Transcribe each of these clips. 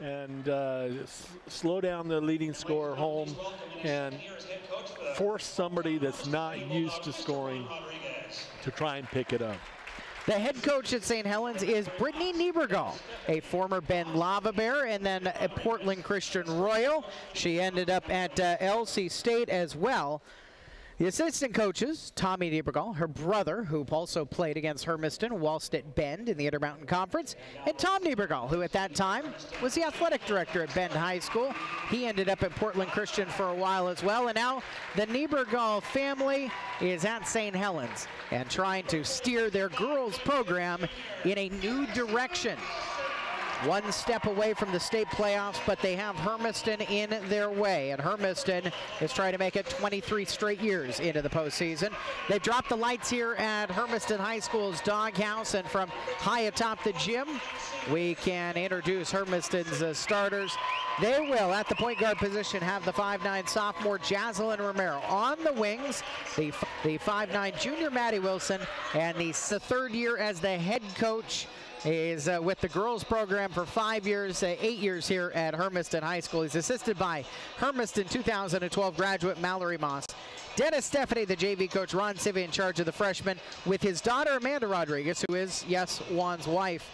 and slow down the leading scorer home and force somebody that's not used to scoring to try and pick it up. The head coach at St. Helens is Brittany Niebergall, a former Bend Lava Bear and then a Portland Christian Royal. She ended up at LC State as well. The assistant coaches, Tommy Niebergall, her brother, who also played against Hermiston whilst at Bend in the Intermountain Conference, and Tom Niebergall, who at that time was the athletic director at Bend High School. He ended up at Portland Christian for a while as well, and now the Niebergall family is at St. Helens and trying to steer their girls program in a new direction. One step away from the state playoffs, but they have Hermiston in their way, and Hermiston is trying to make it 23 straight years into the postseason. They've dropped the lights here at Hermiston High School's doghouse, and from high atop the gym, we can introduce Hermiston's starters. They will, at the point guard position, have the 5'9" sophomore Jaslyn Romero. On the wings, the 5'9" junior Maddie Wilson, and the third year as the head coach is with the girls program for 5 years, 8 years here at Hermiston High School. He's assisted by Hermiston 2012 graduate Mallory Moss. Dennis Stephanie, the JV coach, Ron Civi in charge of the freshmen, with his daughter Amanda Rodriguez, who is, yes, Juan's wife.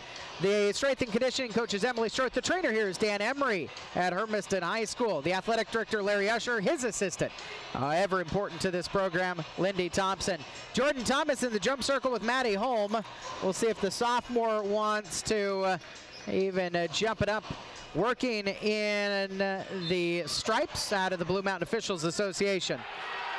The strength and conditioning coach is Emily Short. The trainer here is Dan Emery at Hermiston High School. The athletic director, Larry Usher, his assistant, ever important to this program, Lindy Thompson. Jordan Thomas in the jump circle with Maddie Holm. We'll see if the sophomore wants to even jump it up. Working in the stripes out of the Blue Mountain Officials Association.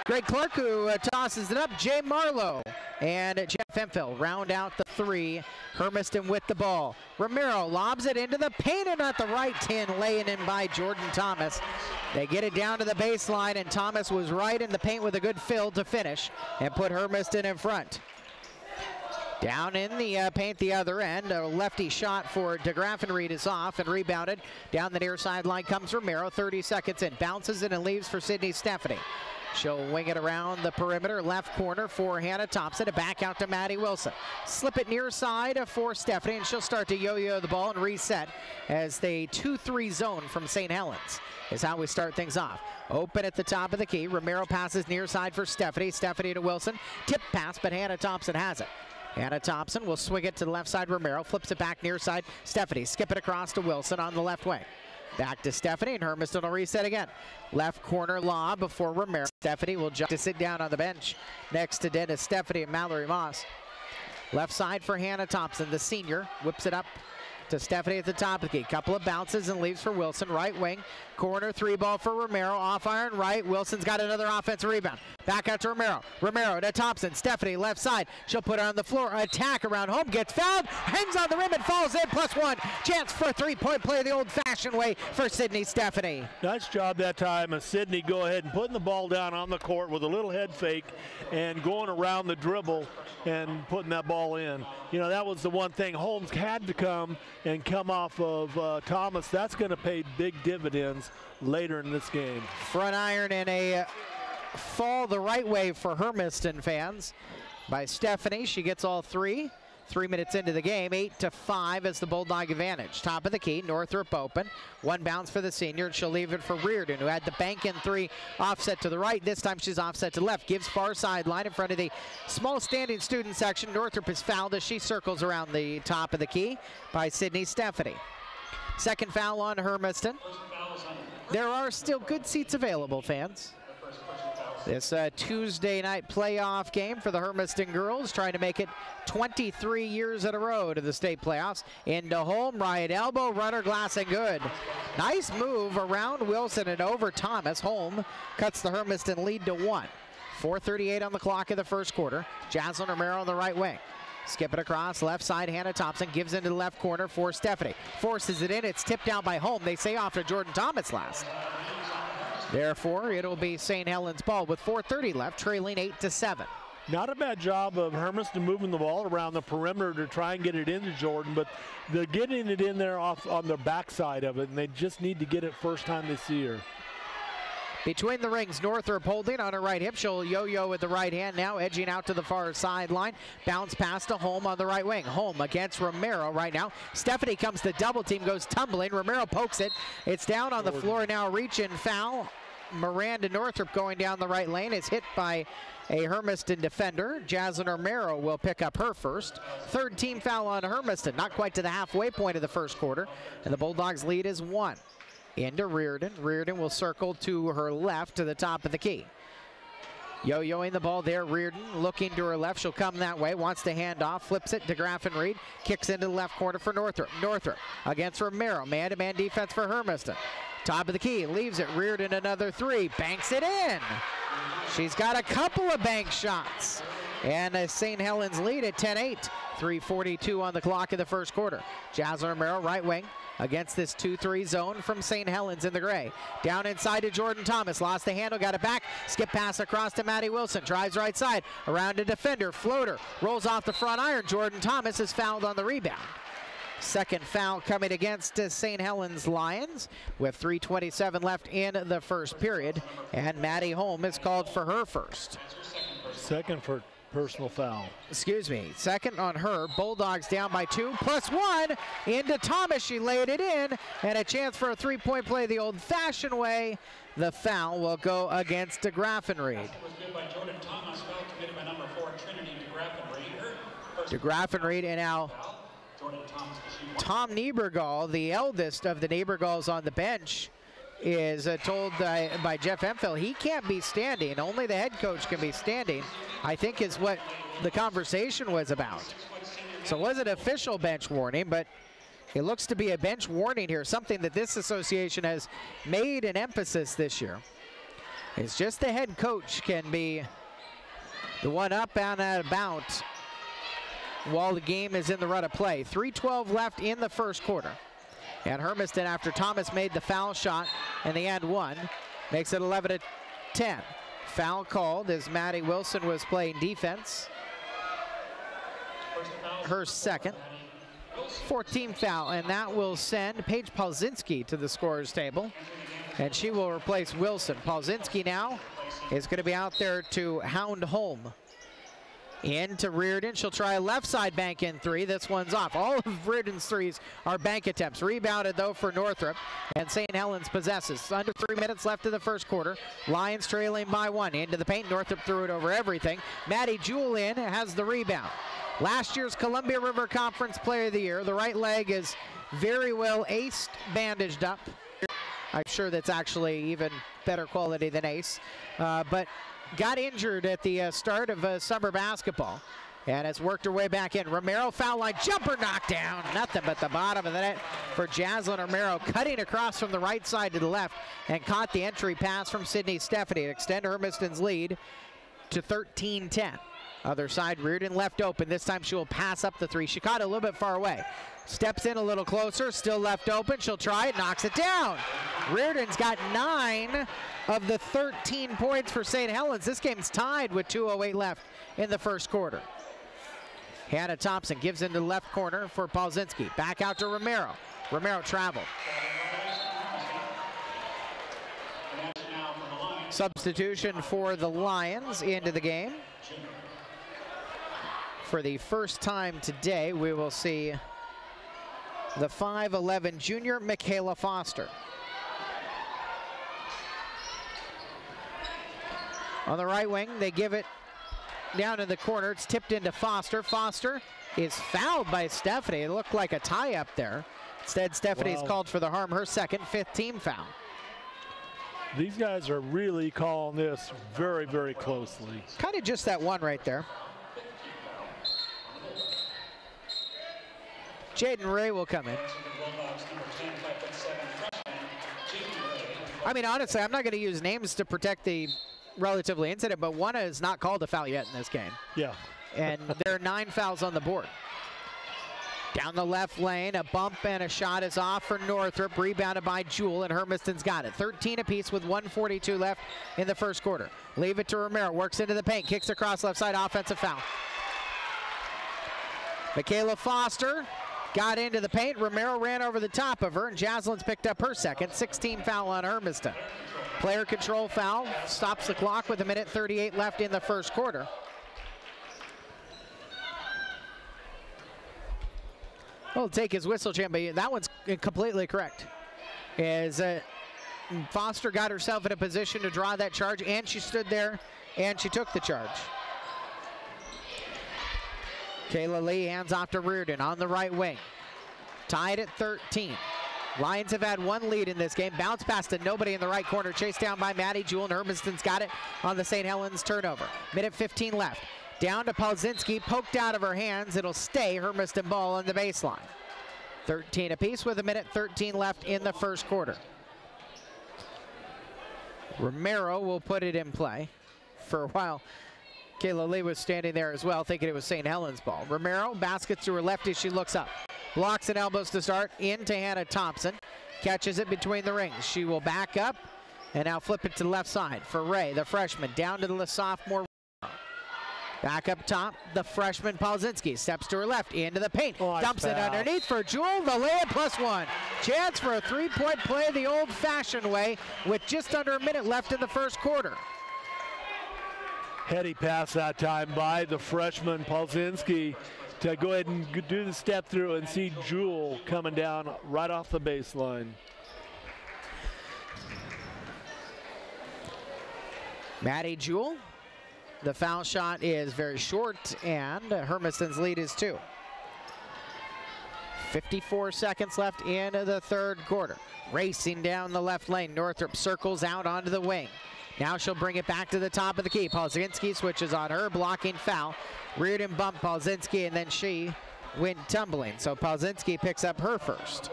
Greg Clark, who tosses it up. Jay Marlowe and Jeff Hemphill round out the three. Hermiston with the ball. Romero lobs it into the paint and at the right tin, laying in by Jordan Thomas. They get it down to the baseline, and Thomas was right in the paint with a good fill to finish and put Hermiston in front. Down in the paint the other end, a lefty shot for DeGraff, and Reed is off and rebounded. Down the near sideline comes Romero, 30 seconds in. Bounces it and leaves for Sydney Stephanie. She'll wing it around the perimeter, left corner for Hannah Thompson, a back out to Maddie Wilson. Slip it near side for Stephanie, and she'll start to yo-yo the ball and reset as they 2-3 zone from St. Helens is how we start things off. Open at the top of the key. Romero passes near side for Stephanie. Stephanie to Wilson. Tip pass, but Hannah Thompson has it. Hannah Thompson will swing it to the left side. Romero flips it back near side. Stephanie skip it across to Wilson on the left wing. Back to Stephanie, and Hermiston will reset again. Left corner lob before Romero. Stephanie will jump to sit down on the bench next to Dennis Stephanie and Mallory Moss. Left side for Hannah Thompson, the senior. Whips it up to Stephanie at the top of the key. Couple of bounces and leaves for Wilson. Right wing, corner three ball for Romero. Off iron right. Wilson's got another offensive rebound. Back out to Romero. Romero to Thompson. Stephanie left side. She'll put it on the floor. Attack around home. Gets fouled. Hangs on the rim and falls in. +1. Chance for a three-point play the old-fashioned way for Sydney Stephanie. Nice job that time of Sydney. Go ahead and putting the ball down on the court with a little head fake and going around the dribble and putting that ball in. You know, that was the one thing. Holmes had to come and come off of Thomas. That's going to pay big dividends later in this game. Front iron and a fall the right way for Hermiston fans by Stephanie. She gets all three. 3 minutes into the game, 8-5 is the Bulldog advantage. Top of the key, Northrop open. One bounce for the senior, and she'll leave it for Reardon, who had the bank in three, offset to the right. This time she's offset to left. Gives far sideline in front of the small standing student section. Northrop is fouled as she circles around the top of the key by Sydney Stephanie. Second foul on Hermiston. There are still good seats available, fans. This Tuesday night playoff game for the Hermiston girls, trying to make it 23 years in a row to the state playoffs. Into Holm, right elbow, runner, glass, and good. Nice move around Wilson and over Thomas. Holm cuts the Hermiston lead to 1. 4:38 on the clock in the first quarter. Jaslyn Romero on the right wing. Skip it across, left side, Hannah Thompson gives into the left corner for Stephanie. Forces it in, it's tipped down by Holm. They say off to Jordan Thomas last. Therefore, it'll be St. Helens ball with 4:30 left, trailing 8-7. Not a bad job of Hermiston moving the ball around the perimeter to try and get it into Jordan, but they're getting it in there off on the backside of it, and they just need to get it first time they see her. Between the rings, Northrop holding on her right hip. She'll yo-yo with the right hand now, edging out to the far sideline. Bounce pass to Holm on the right wing. Holm against Romero right now. Stephanie comes to double team, goes tumbling. Romero pokes it. It's down on the floor now, reach and foul. Miranda Northrop going down the right lane. It's hit by a Hermiston defender. Jaslyn Romero will pick up her first. Third team foul on Hermiston. Not quite to the halfway point of the first quarter. And the Bulldogs lead is 1. Into Reardon. Reardon will circle to her left to the top of the key. Yo-yoing the ball there. Reardon looking to her left. She'll come that way. Wants to hand off. Flips it to Graffenried. Kicks into the left corner for Northrop. Northrop against Romero. Man-to-man defense for Hermiston. Top of the key. Leaves it. Reardon another 3. Banks it in. She's got a couple of bank shots. And St. Helens lead at 10-8. 3:42 on the clock in the first quarter. Jaslyn Romero, right wing, against this 2-3 zone from St. Helens in the gray. Down inside to Jordan Thomas. Lost the handle, got it back. Skip pass across to Maddie Wilson. Drives right side. Around a defender. Floater. Rolls off the front iron. Jordan Thomas is fouled on the rebound. Second foul coming against St. Helens Lions with 3:27 left in the first period. And Maddie Holm is called for her first. Second for personal foul. Excuse me. Second on her. Bulldogs down by 2 +1 into Thomas. She laid it in, and a chance for a three-point play the old-fashioned way. The foul will go against DeGraffenried. DeGraffenried, and now Tom Niebergall, the eldest of the Niebergalls on the bench, is told by Jeff Emphill he can't be standing. Only the head coach can be standing, I think is what the conversation was about. So it was an official bench warning, but it looks to be a bench warning here, something that this association has made an emphasis this year. It's just the head coach can be the one up and about while the game is in the run of play. 3:12 left in the first quarter. And Hermiston, after Thomas made the foul shot and the and one, makes it 11-10. Foul called as Maddie Wilson was playing defense. Her second. 14th foul, and that will send Paige Palzinski to the scorer's table. And she will replace Wilson. Palzinski now is going to be out there to hound Holm. Into Reardon. She'll try a left side bank in 3. This one's off. All of Reardon's 3s are bank attempts. Rebounded, though, for Northrop. And St. Helens possesses. Under 3 minutes left in the first quarter. Lions trailing by 1. Into the paint. Northrop threw it over everything. Maddie Julian has the rebound. Last year's Columbia River Conference Player of the Year. The right leg is very well aced, bandaged up. I'm sure that's actually even better quality than ace. But got injured at the start of summer basketball and has worked her way back in. Romero, foul line, jumper knocked down. Nothing but the bottom of the net for Jaslyn Romero, cutting across from the right side to the left and caught the entry pass from Sydney Stephanie to extend Hermiston's lead to 13-10. Other side, Reardon left open. This time she will pass up the 3. She caught it a little bit far away. Steps in a little closer, still left open. She'll try it, knocks it down. Reardon's got 9 of the 13 points for St. Helens. This game's tied with 2:08 left in the first quarter. Hannah Thompson gives into the left corner for Palzinski. Back out to Romero. Romero traveled. Substitution for the Lions into the game. For the first time today, we will see the 5'11" junior, Michaela Foster. On the right wing, they give it down in the corner. It's tipped into Foster. Foster is fouled by Stephanie. It looked like a tie up there. Instead, Stephanie's called for the harm, her second, 5th team foul. These guys are really calling this very, very closely. Kind of just that one right there. Jaden Ray will come in. I mean, honestly, I'm not going to use names to protect the relatively incident, but one is not called a foul yet in this game. Yeah. And there are 9 fouls on the board. Down the left lane, a bump and a shot is off for Northrop, rebounded by Jewell, and Hermiston's got it. 13 apiece with 1:42 left in the first quarter. Leave it to Romero, works into the paint, kicks across left side, offensive foul. Michaela Foster got into the paint. Romero ran over the top of her, and Jaslyn's picked up her second. 16 foul on Hermiston. Player control foul stops the clock with 1:38 left in the first quarter. He'll take his whistle, champ, but that one's completely correct. As Foster got herself in a position to draw that charge, and she stood there, and she took the charge. Kayla Lee hands off to Reardon on the right wing. Tied at 13. Lions have had one lead in this game. Bounce pass to nobody in the right corner. Chased down by Maddie Jewell, and Hermiston's got it on the St. Helens turnover. 1:15 left. Down to Palzinski, poked out of her hands. It'll stay Hermiston ball on the baseline. 13 apiece with 1:13 left in the first quarter. Romero will put it in play. For a while, Kayla Lee was standing there as well, thinking it was St. Helens ball. Romero baskets to her left as she looks up. Blocks and elbows to start, into Hannah Thompson. Catches it between the rings. She will back up and now flip it to the left side for Ray, the freshman, down to the sophomore. Back up top, the freshman Palzinski steps to her left, into the paint. Dumps it underneath for Jewell, the layup +1. Chance for a three-point play the old-fashioned way with just under a minute left in the first quarter. Heady pass that time by the freshman Palzinski to go ahead and do the step through and see Jewell coming down right off the baseline. Maddie Jewell. The foul shot is very short, and Hermiston's lead is 2. 54 seconds left in the third quarter. Racing down the left lane, Northrop circles out onto the wing. Now she'll bring it back to the top of the key. Palzinski switches on her, blocking foul. Reardon bumped Palzinski, and then she went tumbling. So Palzinski picks up her first.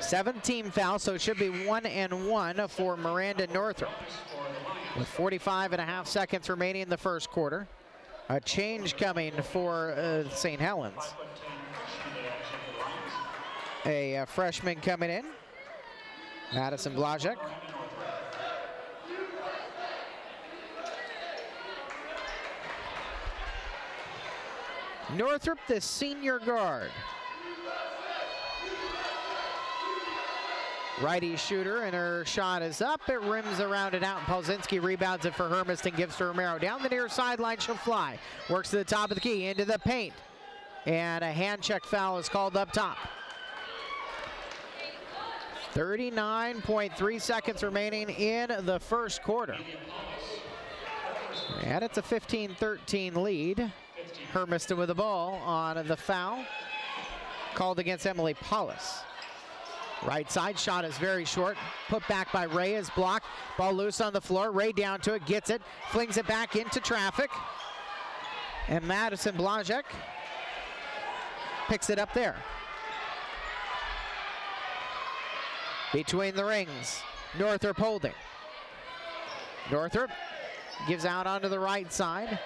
7-team foul, so it should be 1-1 for Miranda Northrop. With 45.5 seconds remaining in the first quarter. A change coming for St. Helens. A freshman coming in, Madison Blazek. Northrop, the senior guard. Righty shooter, and her shot is up. It rims around and out. Palzinski rebounds it for Hermiston, gives to Romero. Down the near sideline, she'll fly. Works to the top of the key, into the paint. And a hand check foul is called up top. 39.3 seconds remaining in the first quarter. And it's a 15-13 lead. Hermiston with the ball on the foul. Called against Emily Paulus. Right side shot is very short. Put back by Ray is blocked. Ball loose on the floor. Ray down to it, gets it, flings it back into traffic. And Madison Blazek picks it up there. Between the rings, Northrop holding. Northrop gives out onto the right side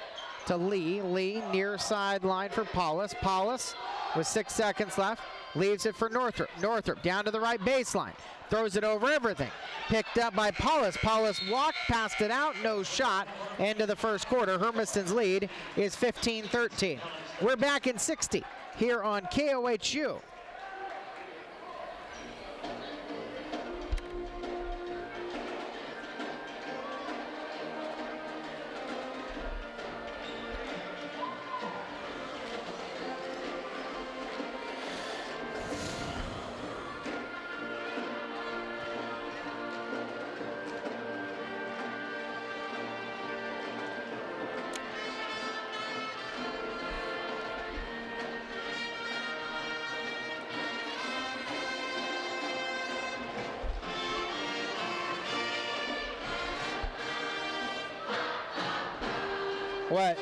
to Lee. Lee near sideline for Paulus. Paulus with 6 seconds left. Leaves it for Northrop. Northrop down to the right baseline. Throws it over everything. Picked up by Paulus. Paulus walked, passed it out, no shot. End of the first quarter. Hermiston's lead is 15-13. We're back in 60 here on KOHU. What?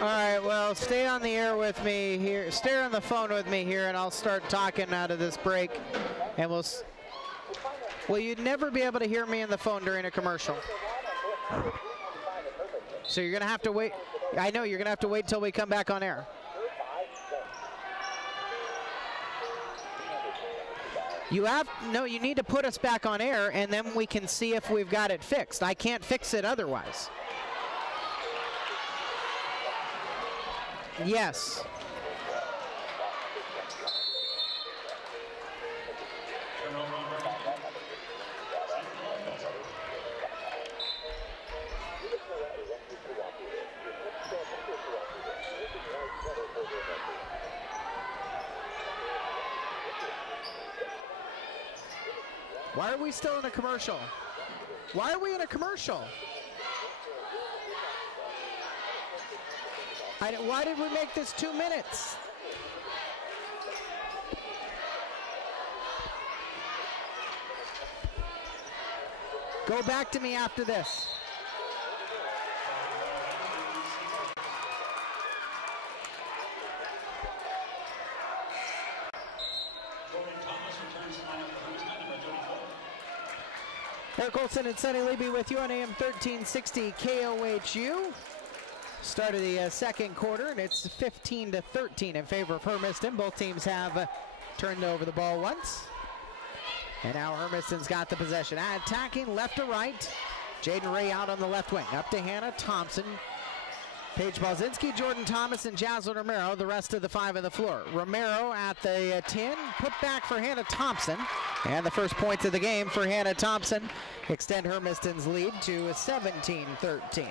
All right, well, stay on the air with me here. Stay on the phone with me here, and I'll start talking out of this break. And well, you'd never be able to hear me on the phone during a commercial. So you're going to have to wait. I know, you're going to have to wait till we come back on air. You need to put us back on air, and then we can see if we've got it fixed. I can't fix it otherwise. Yes. Why are we still in a commercial? Why are we in a commercial? Why did we make this 2 minutes? Go back to me after this. Eric Olson and Sonny Levy with you on AM 1360 KOHU. Start of the second quarter, and it's 15-13 in favor of Hermiston. Both teams have turned over the ball once. And now Hermiston's got the possession. Attacking left to right. Jaden Ray out on the left wing. Up to Hannah Thompson. Paige Balzinski, Jordan Thomas, and Jaslyn Romero, the rest of the five on the floor. Romero at the 10, put back for Hannah Thompson. And the first points of the game for Hannah Thompson extend Hermiston's lead to 17-13.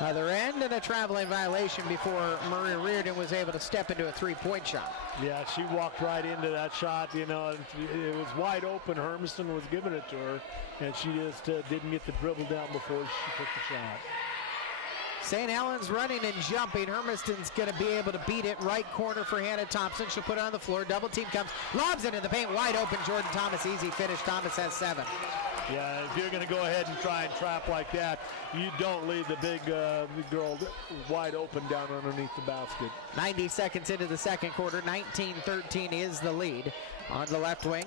Other end, and a traveling violation before Maria Reardon was able to step into a three-point shot. Yeah, she walked right into that shot. You know, it was wide open. Hermiston was giving it to her, and she just didn't get the dribble down before she took the shot. St. Helens running and jumping. Hermiston's going to be able to beat it. Right corner for Hannah Thompson. She'll put it on the floor. Double team comes. Lobs it in the paint. Wide open. Jordan Thomas. Easy finish. Thomas has 7. Yeah, if you're going to go ahead and try and trap like that, you don't leave the big girl wide open down underneath the basket. 90 seconds into the second quarter. 19-13 is the lead. On the left wing,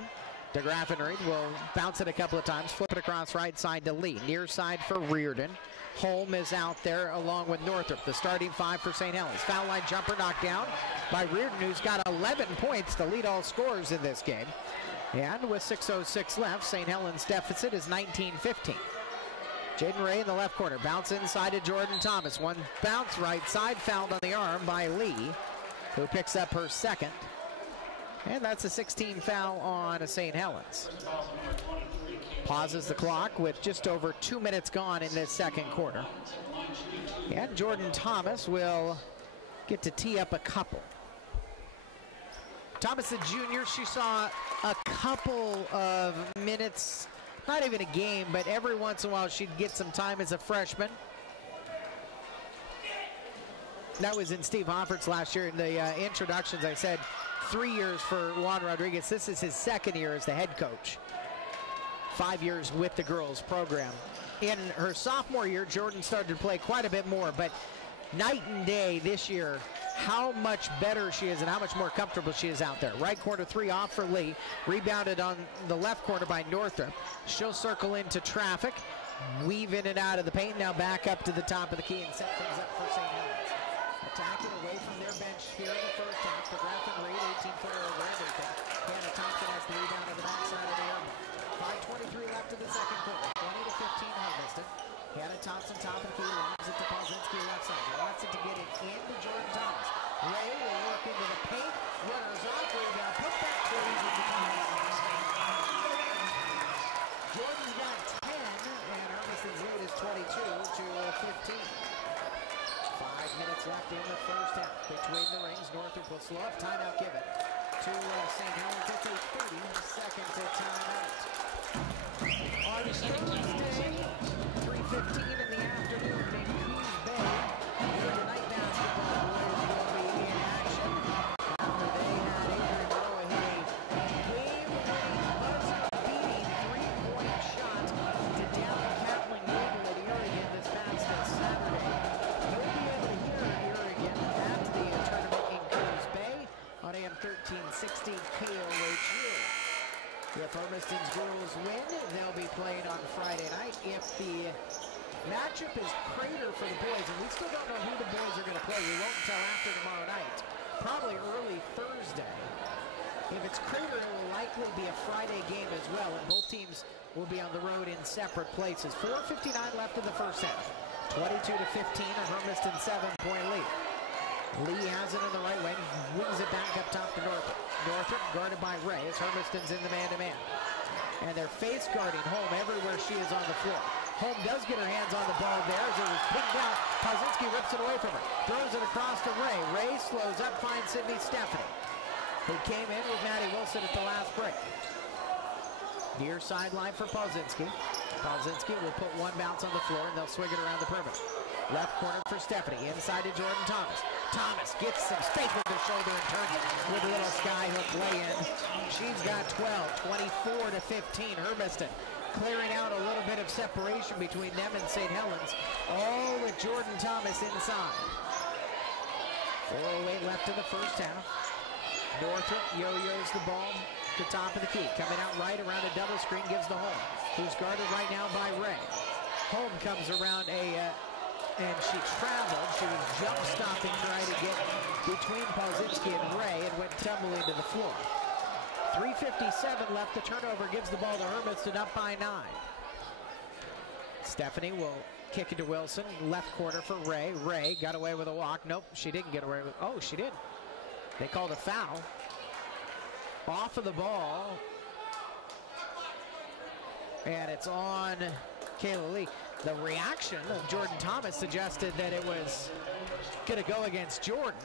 DeGraff and Reed will bounce it a couple of times. Flip it across right side to Lee. Near side for Reardon. Holm is out there along with Northrop, the starting 5 for St. Helens. Foul line jumper knocked down by Reardon, who's got 11 points to lead all scorers in this game. And with 6:06 left, St. Helens' deficit is 19-15. Jaden Ray in the left corner. Bounce inside to Jordan Thomas. One bounce right side, fouled on the arm by Lee, who picks up her second. And that's a 16 foul on St. Helens. Pauses the clock with just over 2 minutes gone in this second quarter. And Jordan Thomas will get to tee up a couple. Thomas, the junior, she saw a couple of minutes, not even a game, but every once in a while she'd get some time as a freshman. That was in Steve Hoffert's last year. In the introductions, I said 3 years for Juan Rodriguez. This is his second year as the head coach. 5 years with the girls program. In her sophomore year, Jordan started to play quite a bit more, but night and day this year, how much better she is and how much more comfortable she is out there. Right corner 3 off for Lee. Rebounded on the left corner by Northrop. She'll circle into traffic, weave in and out of the paint. Now back up to the top of the key and set things up for St. Helens. Attacking away from their bench here in the first half. DeGraff and Reed, 18-footer over everything. Hannah Thompson has the rebound on the backside of the arm. 5:23 left in the second quarter. 20-15 Hermiston. Hannah Thompson, top of the key, lobs it to Balzinski left side. Wants it to get it into Jordan Thomas. Ray will work into the paint. Runners off, rebound, put back for easy to Thomas. Jordan's got 10, and Hermiston's lead is 22-15. 5 minutes left in the first half. Between the rings, Northrop will slow up. Timeout given to St. Helens. That's a 30-second timeout. On Thursday, 3:15 in the afternoon in Coos Bay, the night basketball boys will be in action after they had Adrian Rowe hit a game-winning, buzzer-beating three-point shot to down Catlin Gable at Oregon this past Saturday. You'll be able to hear Oregon at the tournament in Coos Bay on AM 1360 KOHU. If Hermiston's girls win, they'll be playing on Friday night. If the matchup is Crater for the boys, and we still don't know who the boys are going to play. We won't until after tomorrow night, probably early Thursday. If it's Crater, it will likely be a Friday game as well, and both teams will be on the road in separate places. 4:59 left in the first half. 22 to 15, a Hermiston 7-point lead. Lee has it in the right wing, wings it back up top to Northrop. Northrop guarded by Ray as Hermiston's in the man-to-man. And they're face guarding Holm everywhere she is on the floor. Holm does get her hands on the ball there as it was pinned out. Pazinski rips it away from her, throws it across to Ray. Ray slows up, finds Sydney Stephanie, who came in with Maddie Wilson at the last break. Near sideline for Pazinski. Pazinski will put one bounce on the floor and they'll swing it around the perimeter. Left corner for Stephanie, inside to Jordan Thomas. Thomas gets some space with her shoulder and turns with a little sky hook lay in. She's got 12, 24 to 15. Hermiston clearing out a little bit of separation between them and St. Helens, all with Jordan Thomas inside. 4:08 left in the first half. Northrop yo-yos the ball to top of the key. Coming out right around a double screen, gives to Holm, who's guarded right now by Ray. Holm comes around and she traveled. She was jump stopping, trying to get between Pazinski and Ray and went tumbling to the floor. 3:57 left. The turnover gives the ball to Hermiston up by 9. Stephanie will kick it to Wilson. Left corner for Ray. Ray got away with a walk. Nope, she didn't get away with. Oh, she did. They called a foul. Off of the ball. And it's on Kayla Lee. The reaction of Jordan Thomas suggested that it was going to go against Jordan.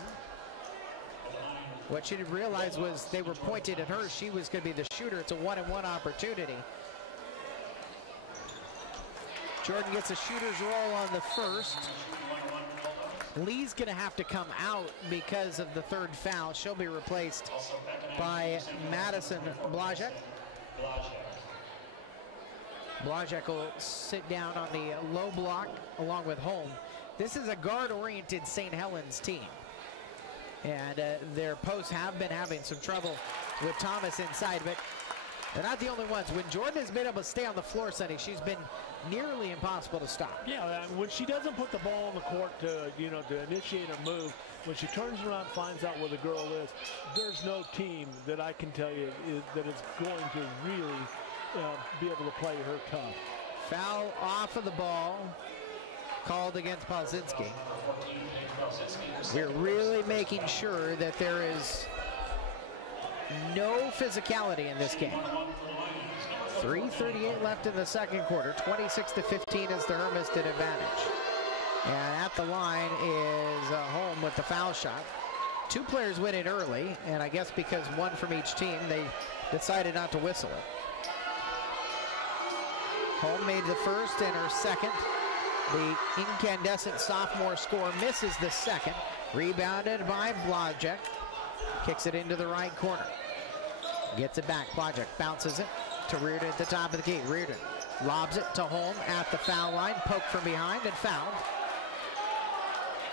What she didn't realize was they were pointed at her. She was going to be the shooter. It's a 1-and-1 opportunity. Jordan gets a shooter's roll on the first. Lee's going to have to come out because of the third foul. She'll be replaced by Madison Blajek. Blajek will sit down on the low block along with Holm. This is a guard-oriented St. Helens team. And their posts have been having some trouble with Thomas inside, but they're not the only ones. When Jordan has been able to stay on the floor, Sonny, she's been nearly impossible to stop. Yeah, when she doesn't put the ball on the court to initiate a move, when she turns around and finds out where the girl is, there's no team that I can tell you that is going to really be able to play her tough. Foul off of the ball, called against Pazinski. We're really making sure that there is no physicality in this game. 3:38 left in the second quarter. 26 to 15 is the Hermiston advantage. And at the line is Holm with the foul shot. Two players went in early, and I guess because one from each team, they decided not to whistle it. Holm made the first and her second. The incandescent sophomore scorer misses the second. Rebounded by Blajek. Kicks it into the right corner. Gets it back. Blajek bounces it to Reardon at the top of the key. Reardon lobs it to Holm at the foul line. Poked from behind and fouled.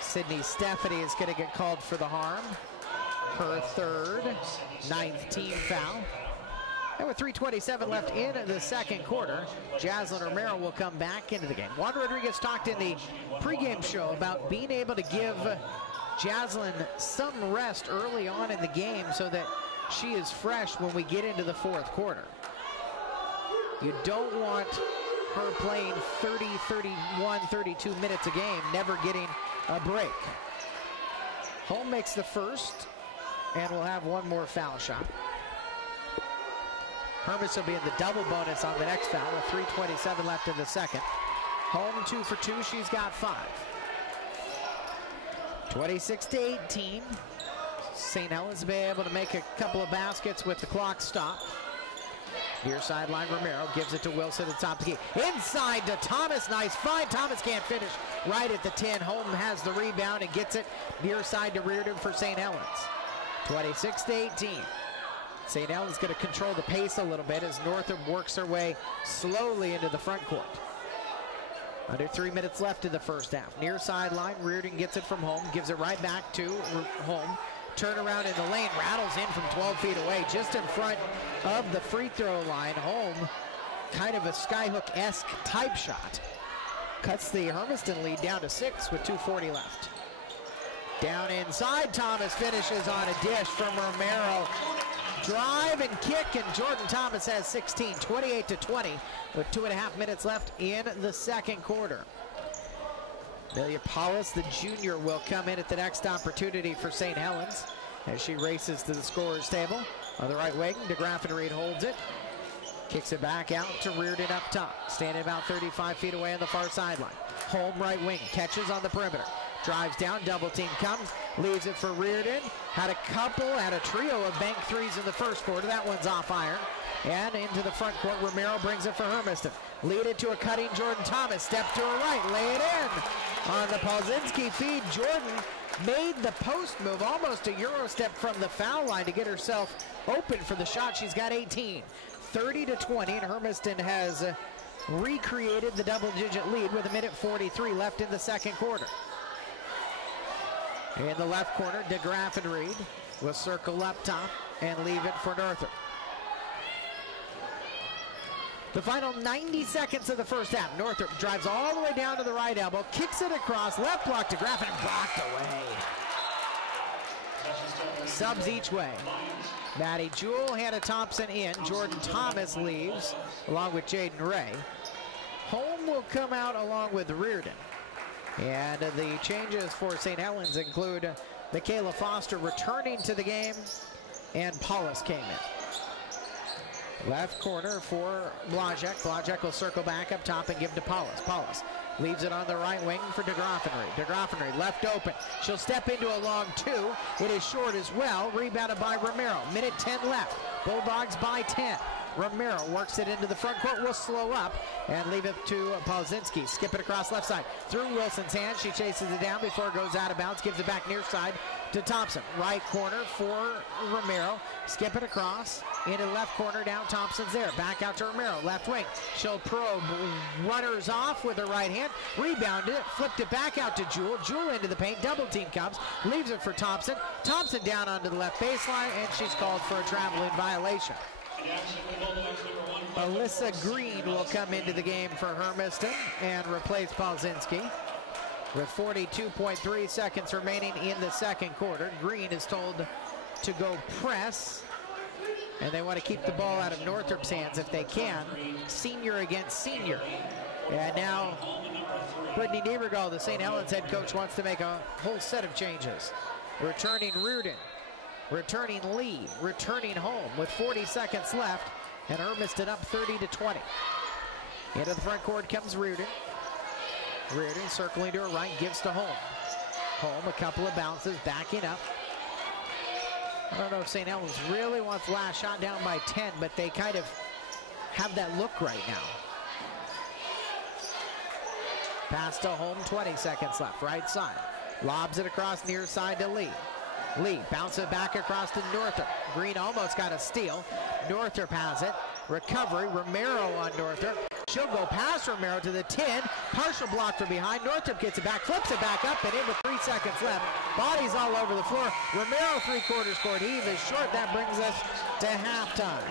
Sydney Stephanie is going to get called for the harm. Her third, 9th team foul. And with 3:27 left in the second quarter, Jaslyn Romero will come back into the game. Juan Rodriguez talked in the pregame show about being able to give Jaslyn some rest early on in the game so that she is fresh when we get into the fourth quarter. You don't want her playing 30, 31, 32 minutes a game, never getting a break. Holm makes the first, and we'll have one more foul shot. Hermiston will be in the double bonus on the next foul with 3:27 left in the second. Holm 2 for 2, she's got 5. 26 to 18. St. Helens will be able to make a couple of baskets with the clock stopped. Near sideline, Romero gives it to Wilson at the top of the key. Inside to Thomas, nice find. Thomas can't finish right at the 10. Holm has the rebound and gets it near side to Reardon for St. Helens. 26 to 18. St. Helens going to control the pace a little bit as Northam works her way slowly into the front court. Under 3 minutes left in the first half. Near sideline, Reardon gets it from Holm, gives it right back to Holm. Turn around in the lane, rattles in from 12 feet away, just in front of the free throw line. Holm, kind of a skyhook-esque type shot. Cuts the Hermiston lead down to 6 with 2:40 left. Down inside, Thomas finishes on a dish from Romero. Drive and kick, and Jordan Thomas has 16, 28 to 20, with 2.5 minutes left in the second quarter. Amelia Paulus, the junior, will come in at the next opportunity for St. Helens as she races to the scorer's table. On the right wing, DeGraffenried holds it. Kicks it back out to Reardon up top. Standing about 35 feet away on the far sideline. Holm right wing, catches on the perimeter. Drives down, double team comes, leaves it for Reardon. Had a trio of bank threes in the first quarter. That one's off iron. And into the front court, Romero brings it for Hermiston. Lead it to a cutting Jordan Thomas. Step to her right, lay it in. On the Polzinski feed, Jordan made the post move, almost a Euro step from the foul line to get herself open for the shot. She's got 18. 30-20, and Hermiston has recreated the double-digit lead with 1:43 left in the second quarter. In the left corner, DeGraffenried will circle up top and leave it for Northrop. The final 90 seconds of the first half. Northrop drives all the way down to the right elbow, kicks it across, left block to Graff, and blocked away. Subs each way. Maddie Jewell, Hannah Thompson in. Jordan Thomas leaves along with Jaden Ray. Holm will come out along with Reardon. And the changes for St. Helens include Michaela Foster returning to the game, and Paulus came in. Left corner for Blazek. Blazek will circle back up top and give to Paulus. Paulus leaves it on the right wing for DeGraffenried. DeGraffenried left open. She'll step into a long two. It is short as well. Rebounded by Romero. 1:10 left. Bulldogs by 10. Romero works it into the front court. Will slow up and leave it to Polzinski. Skip it across left side. Through Wilson's hands. She chases it down before it goes out of bounds. Gives it back near side to Thompson. Right corner for Romero. Skip it across into left corner. Down Thompson's there. Back out to Romero. Left wing. She'll probe. Runners off with her right hand. Rebounded it. Flipped it back out to Jewell. Jewell into the paint. Double team comes. Leaves it for Thompson. Thompson down onto the left baseline, and she's called for a traveling violation. Alyssa Green will come into the game for Hermiston and replace Polzinski. With 42.3 seconds remaining in the second quarter, Green is told to go press, and they want to keep the ball out of Northrop's hands if they can. Senior against senior. And now Brittany Niebergall, the St. Helens head coach, wants to make a whole set of changes. Returning Reardon. Returning Lee, returning Holm with 40 seconds left, and Hermiston up 30-20. Into the front court comes Reardon. Reardon circling to her right, gives to Holm. Holm, a couple of bounces, backing up. I don't know if St. Helens really wants last shot down by 10, but they kind of have that look right now. Pass to Holm, 20 seconds left, right side. Lobs it across near side to Lee. Lee bounces it back across to Northrop. Green almost got a steal. Northrop has it. Recovery, Romero on Northrop. She'll go past Romero to the 10. Partial block from behind. Northrop gets it back, flips it back up, and in with 3 seconds left. Bodies all over the floor. Romero three-quarters court heave is short. That brings us to halftime.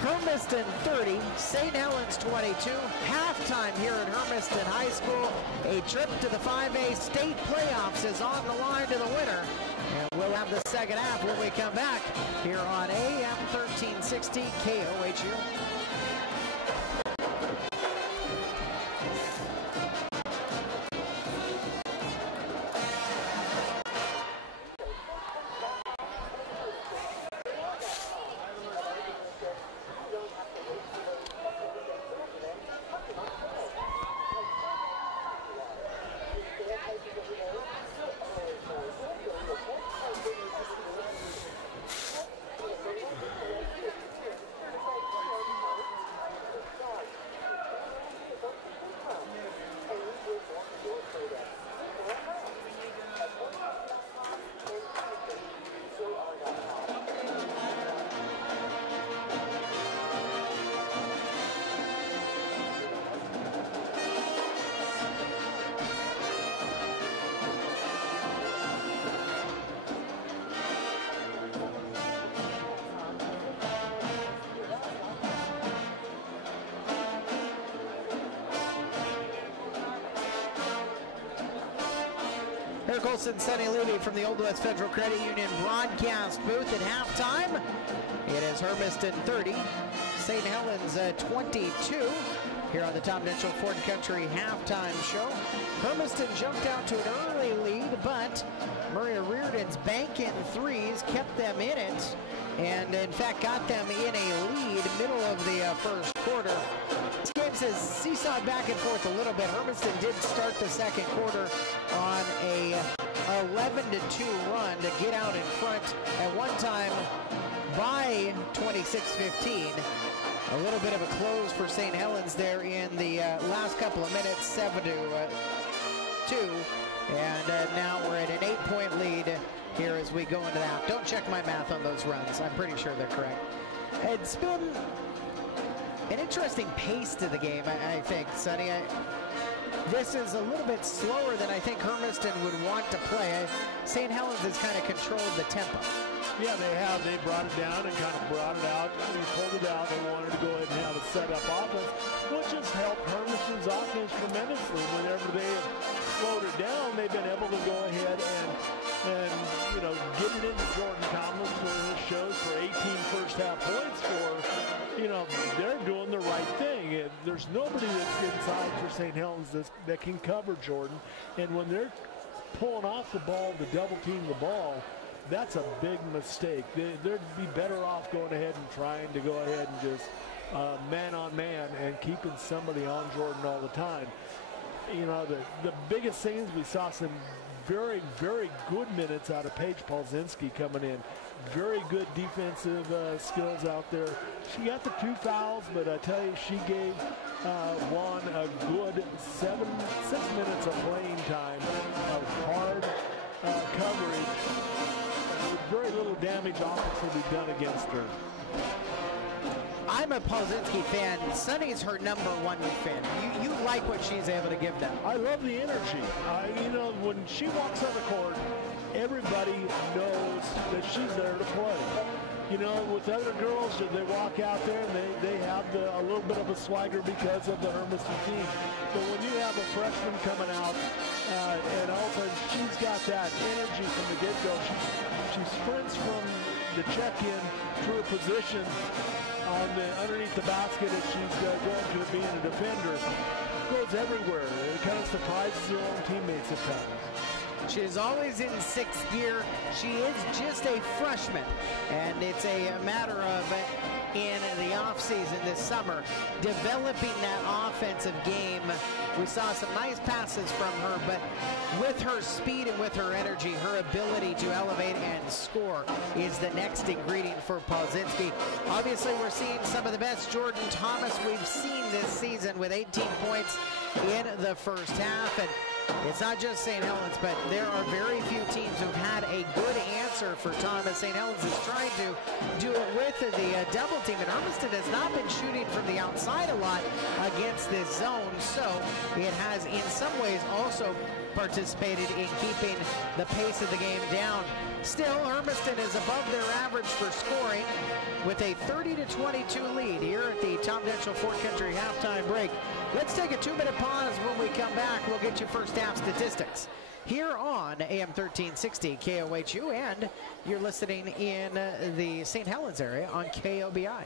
Hermiston 30, St. Helens 22. Halftime here at Hermiston High School. A trip to the 5A state playoffs is on the line to the winner. And we'll have the second half when we come back here on AM 1360 KOHU. Eric Olson, Sonny Levy from the Old West Federal Credit Union broadcast booth at halftime. It is Hermiston 30, St. Helens 22. here on the Tom Mitchell Ford Country halftime show. Hermiston jumped out to an early lead, but Maria Reardon's bank-in threes kept them in it, and in fact got them in a lead middle of the first quarter. This game says seesawed back and forth a little bit. Hermiston did start the second quarter on a 11-2 run to get out in front at one time by 26-15. A little bit of a close for St. Helens there in the last couple of minutes, 7-2. And now we're at an 8-point lead here as we go into the half. Don't check my math on those runs. I'm pretty sure they're correct. It's been an interesting pace to the game, I think, Sonny. This is a little bit slower than I think Hermiston would want to play. St. Helens has kind of controlled the tempo. Yeah, they have. They brought it down and kind of brought it out. They pulled it out. They wanted to go ahead and have a set-up offense, which has helped Hermiston's offense tremendously. Whenever they have slowed it down, they've been able to go ahead and you know, get it into Jordan Thomas for his shows for 18 first-half points for, you know, they're doing the right thing. There's nobody that's inside for St. Helens that can cover Jordan. And when they're pulling off the ball to double-team the ball, that's a big mistake. They'd be better off going ahead and trying to go ahead and just man-on-man and keeping somebody on Jordan all the time. You know, the biggest thing is we saw some very, very good minutes out of Paige Polzinski coming in. Very good defensive skills out there. She got the 2 fouls, but I tell you, she gave Juan a good 6 minutes of playing time of hard coverage. Very little damage offensively done against her. I'm a Polzinski fan. Sonny's her #1 fan. You like what she's able to give them. I love the energy. You know, when she walks on the court, everybody knows that she's there to play. You know, with other girls, they walk out there and they have a little bit of a swagger because of the Hermiston team. But when you have a freshman coming out, and also she's got that energy from the get-go. She sprints from the check-in to her position underneath the basket as she's going to being a defender. Goes everywhere. It kind of surprises her own teammates at times. She is always in 6th gear. She is just a freshman, and it's a matter of in the offseason this summer developing that offensive game. We saw some nice passes from her, but with her speed and with her energy, her ability to elevate and score is the next ingredient for Polzinski. Obviously, we're seeing some of the best Jordan Thomas we've seen this season with 18 points in the first half. And it's not just St. Helens, but there are very few teams who've had a good answer for Thomas. St. Helens is trying to do it with the double team, and Hermiston has not been shooting from the outside a lot against this zone, so it has in some ways also participated in keeping the pace of the game down. Still, Hermiston is above their average for scoring with a 30-22 lead here at the Tom Mitchell Ford Country halftime break. Let's take a 2-minute pause. When we come back, we'll get you first half statistics here on AM 1360 KOHU, and you're listening in the St. Helens area on KOBI.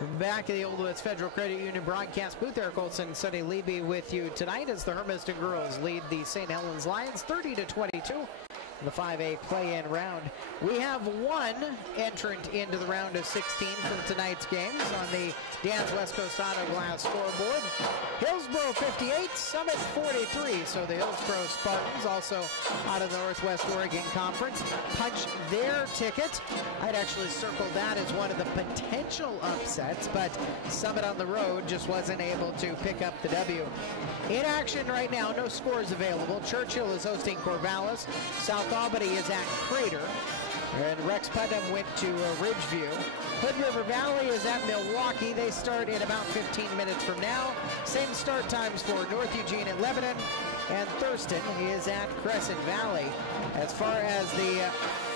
Back at the Old West Federal Credit Union broadcast booth, Eric Olson, Sonny Levy with you tonight as the Hermiston girls lead the St. Helens Lions 30-22 in the 5A play-in round. We have one entrant into the round of 16 from tonight's games on the Dan's West Coast Auto Glass scoreboard. Hillsboro 58, Summit 43. So the Hillsboro Spartans, also out of the Northwest Oregon Conference, punch their ticket. I'd actually circled that as one of the potential upsets, but Summit on the road just wasn't able to pick up the W. In action right now, no scores available. Churchill is hosting Corvallis. South Albany is at Crater. And Rex Putnam went to Ridgeview. Hood River Valley is at Milwaukee. They start in about 15 minutes from now. Same start times for North Eugene and Lebanon. And Thurston is at Crescent Valley. As far as the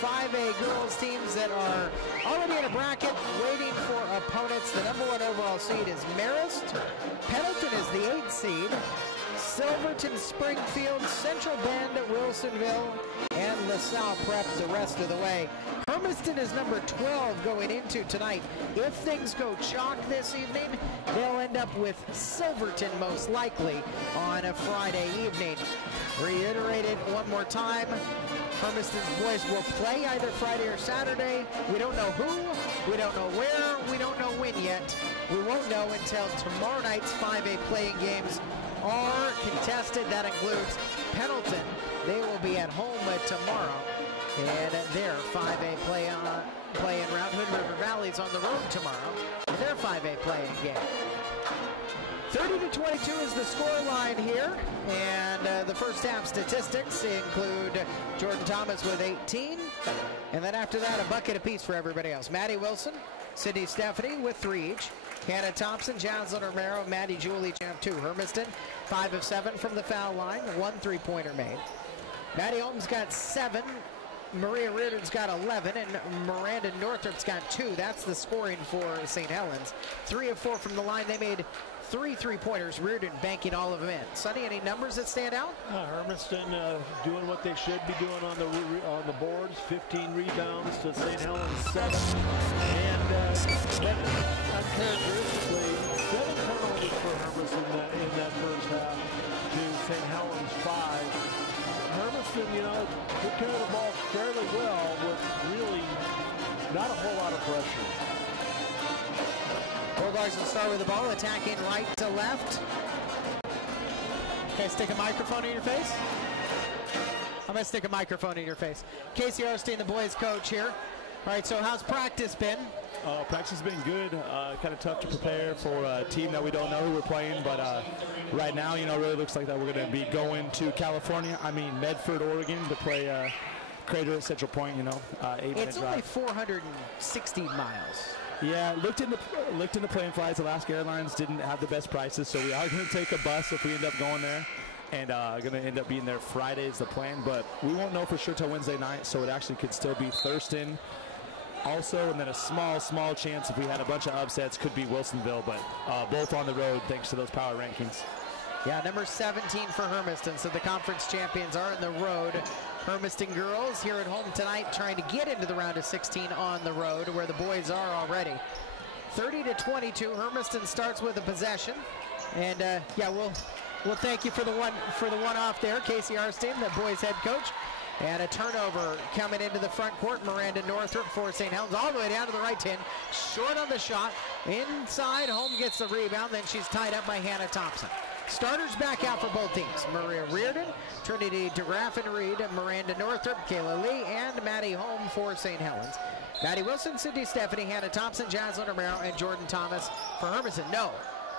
5A girls teams that are already in a bracket waiting for opponents, the #1 overall seed is Marist. Pendleton is the 8th seed. Silverton, Springfield, Central Bend, Wilsonville, and LaSalle Prep the rest of the way. Hermiston is number 12 going into tonight. If things go chalk this evening, they'll end up with Silverton most likely on a Friday evening. Reiterated one more time, Hermiston's boys will play either Friday or Saturday. We don't know who, we don't know where, we don't know when yet. We won't know until tomorrow night's 5A playing games are contested. That includes Pendleton. They will be at home tomorrow. And their 5A play-in round. Hood River Valley's on the road tomorrow. Their 5A play-in game. 30-22 is the score line here. And the first half statistics include Jordan Thomas with 18. And then after that, a bucket apiece for everybody else. Maddie Wilson, Sydney Stephanie with 3 each. Hannah Thompson, Jocelyn Romero, Maddie Jewell each have 2. Hermiston, 5 of 7 from the foul line, 1 3-pointer made. Maddie Holmes got 7. Maria Reardon's got 11, and Miranda Northrop's got 2. That's the scoring for St. Helens. 3 of 4 from the line. They made 3 3-pointers. Reardon banking all of them in. Sonny, any numbers that stand out? Hermiston doing what they should be doing on the boards. 15 rebounds to St. Helens 7, and uncharacteristically 7 turnovers for Hermiston in that first half to St. Helens 5. Hermiston, took care of the ball fairly well with really not a whole lot of pressure. Bulldogs will start with the ball, attacking right to left. Okay, stick a microphone in your face. I'm going to stick a microphone in your face. Casey Arstein, the boys' coach here. All right, so how's practice been? Practice has been good. Kind of tough to prepare for a team that we don't know who we're playing, but right now, it really looks like that we're going to be going to Medford, Oregon, to play Crater at Central Point. 8-minute it's only drive. 460 miles. Yeah, looked into plane flights. Alaska Airlines didn't have the best prices, so we are going to take a bus if we end up going there, and going to end up being there Friday is the plan. But we won't know for sure till Wednesday night, so it actually could still be Thurston. Also, and then a small chance if we had a bunch of upsets could be Wilsonville, but both on the road thanks to those power rankings. Yeah, number 17 for Hermiston. So the conference champions are on the road. Hermiston girls here at home tonight trying to get into the round of 16 on the road where the boys are already. 30-22. Hermiston starts with a possession. And we'll thank you for the one off there, Casey Arstein, the boys head coach. And a turnover coming into the front court. Miranda Northrop for St. Helens all the way down to the right 10. Short on the shot. Inside, home gets the rebound. Then she's tied up by Hannah Thompson. Starters back out for both teams. Maria Reardon, Trinity DeGraffenried, Miranda Northrop, Kayla Lee, and Maddie Holm for St. Helens. Maddie Wilson, Sydney Stephanie, Hannah Thompson, Jocelyn Romero, and Jordan Thomas for Hermiston. No,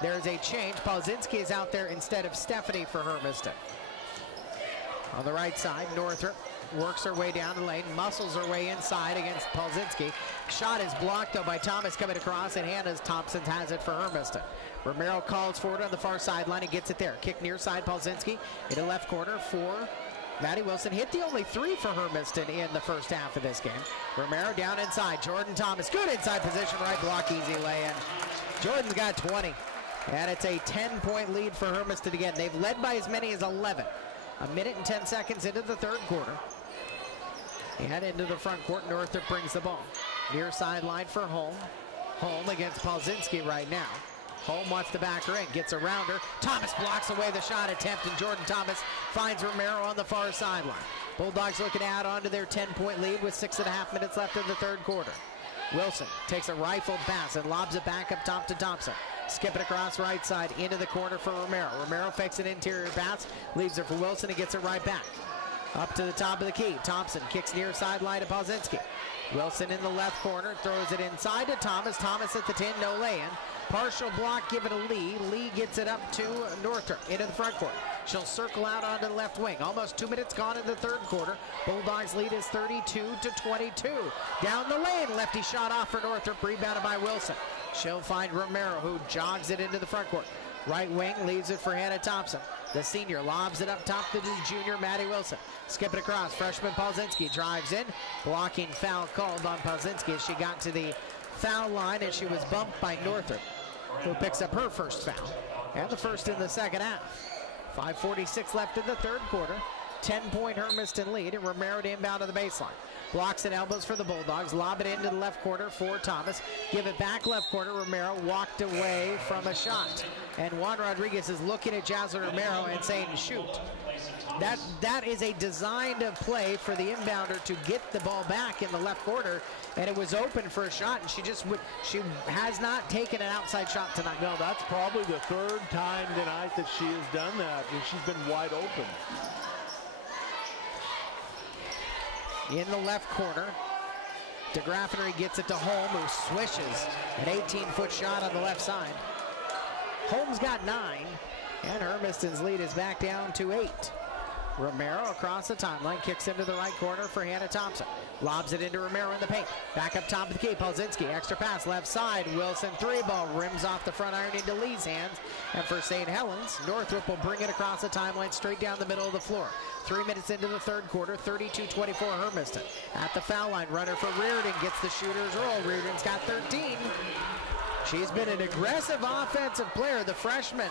there's a change. Palzinski is out there instead of Stephanie for Hermiston. On the right side, Northrop works her way down the lane, muscles her way inside against Palzinski. Shot is blocked though by Thomas coming across, and Hannah Thompson has it for Hermiston. Romero calls forward on the far sideline and gets it there. Kick near side, Palzinski in the left corner for Maddie Wilson. Hit the only 3 for Hermiston in the first half of this game. Romero down inside, Jordan Thomas, good inside position, right block, easy lay-in. Jordan's got 20, and it's a 10-point lead for Hermiston again. They've led by as many as 11. A minute and 10 seconds into the third quarter. And into the front court, Northrop brings the ball. Near sideline for Holm. Holm against Polzinski right now. Holm wants to back her in, gets around her. Thomas blocks away the shot attempt, and Jordan Thomas finds Romero on the far sideline. Bulldogs looking to add on to their 10-point lead with 6.5 minutes left in the third quarter. Wilson takes a rifled pass and lobs it back up top to Thompson. Skip it across right side into the corner for Romero. Romero fakes an interior pass, leaves it for Wilson and gets it right back. Up to the top of the key. Thompson kicks near sideline to Polzinski. Wilson in the left corner, throws it inside to Thomas. Thomas at the 10, no lay-in. Partial block given to Lee. Lee gets it up to Northrop into the front court. She'll circle out onto the left wing. Almost 2 minutes gone in the third quarter. Bulldogs lead is 32-22. Down the lane, lefty shot off for Northrop, rebounded by Wilson. She'll find Romero, who jogs it into the front court. Right wing leaves it for Hannah Thompson. The senior lobs it up top to the junior, Maddie Wilson. Skip it across. Freshman Polzinski drives in. Blocking foul called on Polzinski as she got to the foul line, and she was bumped by Northrop, who picks up her first foul. And the first in the second half. 5:46 left in the third quarter. 10-point Hermiston lead, and Romero to inbound to the baseline. Blocks and elbows for the Bulldogs. Lob it into the left corner for Thomas. Give it back left corner. Romero walked away from a shot. And Juan Rodriguez is looking at Jasmine Romero and saying, shoot. That is a designed play for the inbounder to get the ball back in the left corner, and it was open for a shot, and she has not taken an outside shot tonight. No, that's probably the third time tonight that she has done that, and she's been wide open. In the left corner, DeGraffenery gets it to Holm, who swishes an 18-foot shot on the left side. Holm's got 9, and Hermiston's lead is back down to 8. Romero across the timeline, kicks into the right corner for Hannah Thompson. Lobs it into Romero in the paint. Back up top of the key, Polzinski, extra pass, left side. Wilson, 3-ball, rims off the front iron into Lee's hands. And for St. Helens, Northrop will bring it across the timeline straight down the middle of the floor. 3 minutes into the third quarter, 32-24 Hermiston. At the foul line, runner for Reardon gets the shooter's roll. Reardon's got 13. She's been an aggressive offensive player, the freshman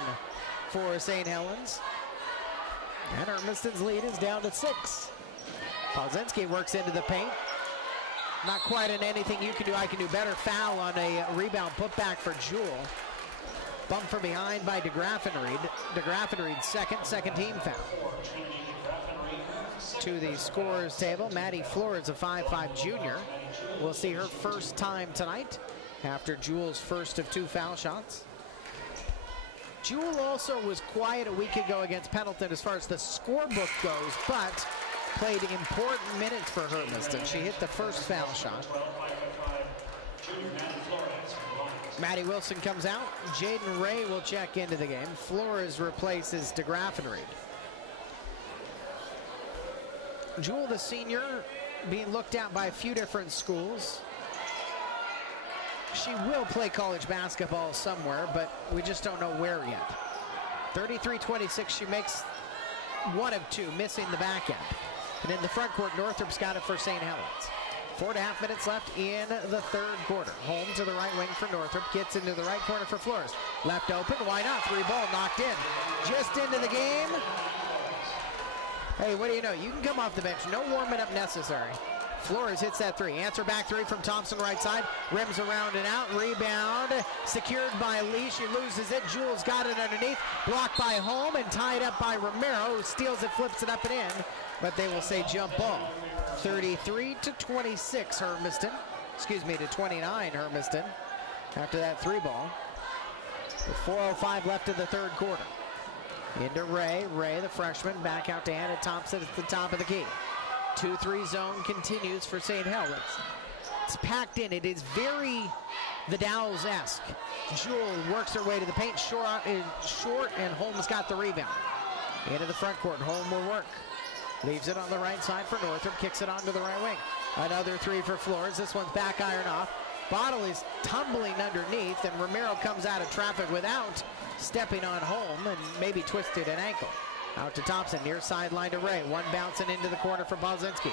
for St. Helens. And Hermiston's lead is down to 6. Polzinski works into the paint. Not quite in anything you can do, I can do better. Foul on a rebound putback for Jewel. Bumped from behind by DeGraffenried. DeGraffenried's second team foul. To the scorer's table, Maddie Flores, a 5'5" junior. We'll see her first time tonight after Jewel's first of 2 foul shots. Jewel also was quiet a week ago against Pendleton as far as the scorebook goes, but played important minutes for Hermiston. She hit the first foul shot. Maddie Wilson comes out. Jaden Ray will check into the game. Flores replaces DeGraffenried. Jewel, the senior, being looked at by a few different schools. She will play college basketball somewhere, but we just don't know where yet. 33-26, she makes 1 of 2, missing the back end. And in the front court, Northrop's got it for St. Helens. 4.5 minutes left in the third quarter. Holm to the right wing for Northrop, gets into the right corner for Flores. Left open, why not? 3-ball knocked in. Just into the game. Hey, what do you know? You can come off the bench. No warming up necessary. Flores hits that 3. Answer back 3 from Thompson right side. Rims around and out. Rebound secured by Lee. She loses it. Jules got it underneath. Blocked by Holm and tied up by Romero, who steals it, flips it up and in. But they will say jump ball. 33-26 Hermiston. Excuse me, to 29 Hermiston after that 3-ball. With 4:05 left in the third quarter. Into Ray. Ray, the freshman, back out to Hannah Thompson at the top of the key. 2-3 zone continues for St. Helens. It's packed in. It is very the Dowls-esque. Jewel works her way to the paint. Short, and Holmes got the rebound. Into the front court. Holm will work. Leaves it on the right side for Northrop. Kicks it onto the right wing. Another 3 for Flores. This one's back iron off. Bottle is tumbling underneath, and Romero comes out of traffic without stepping on Holm and maybe twisted an ankle. Out to Thompson, near sideline to Ray. One bouncing into the corner for Polzinski.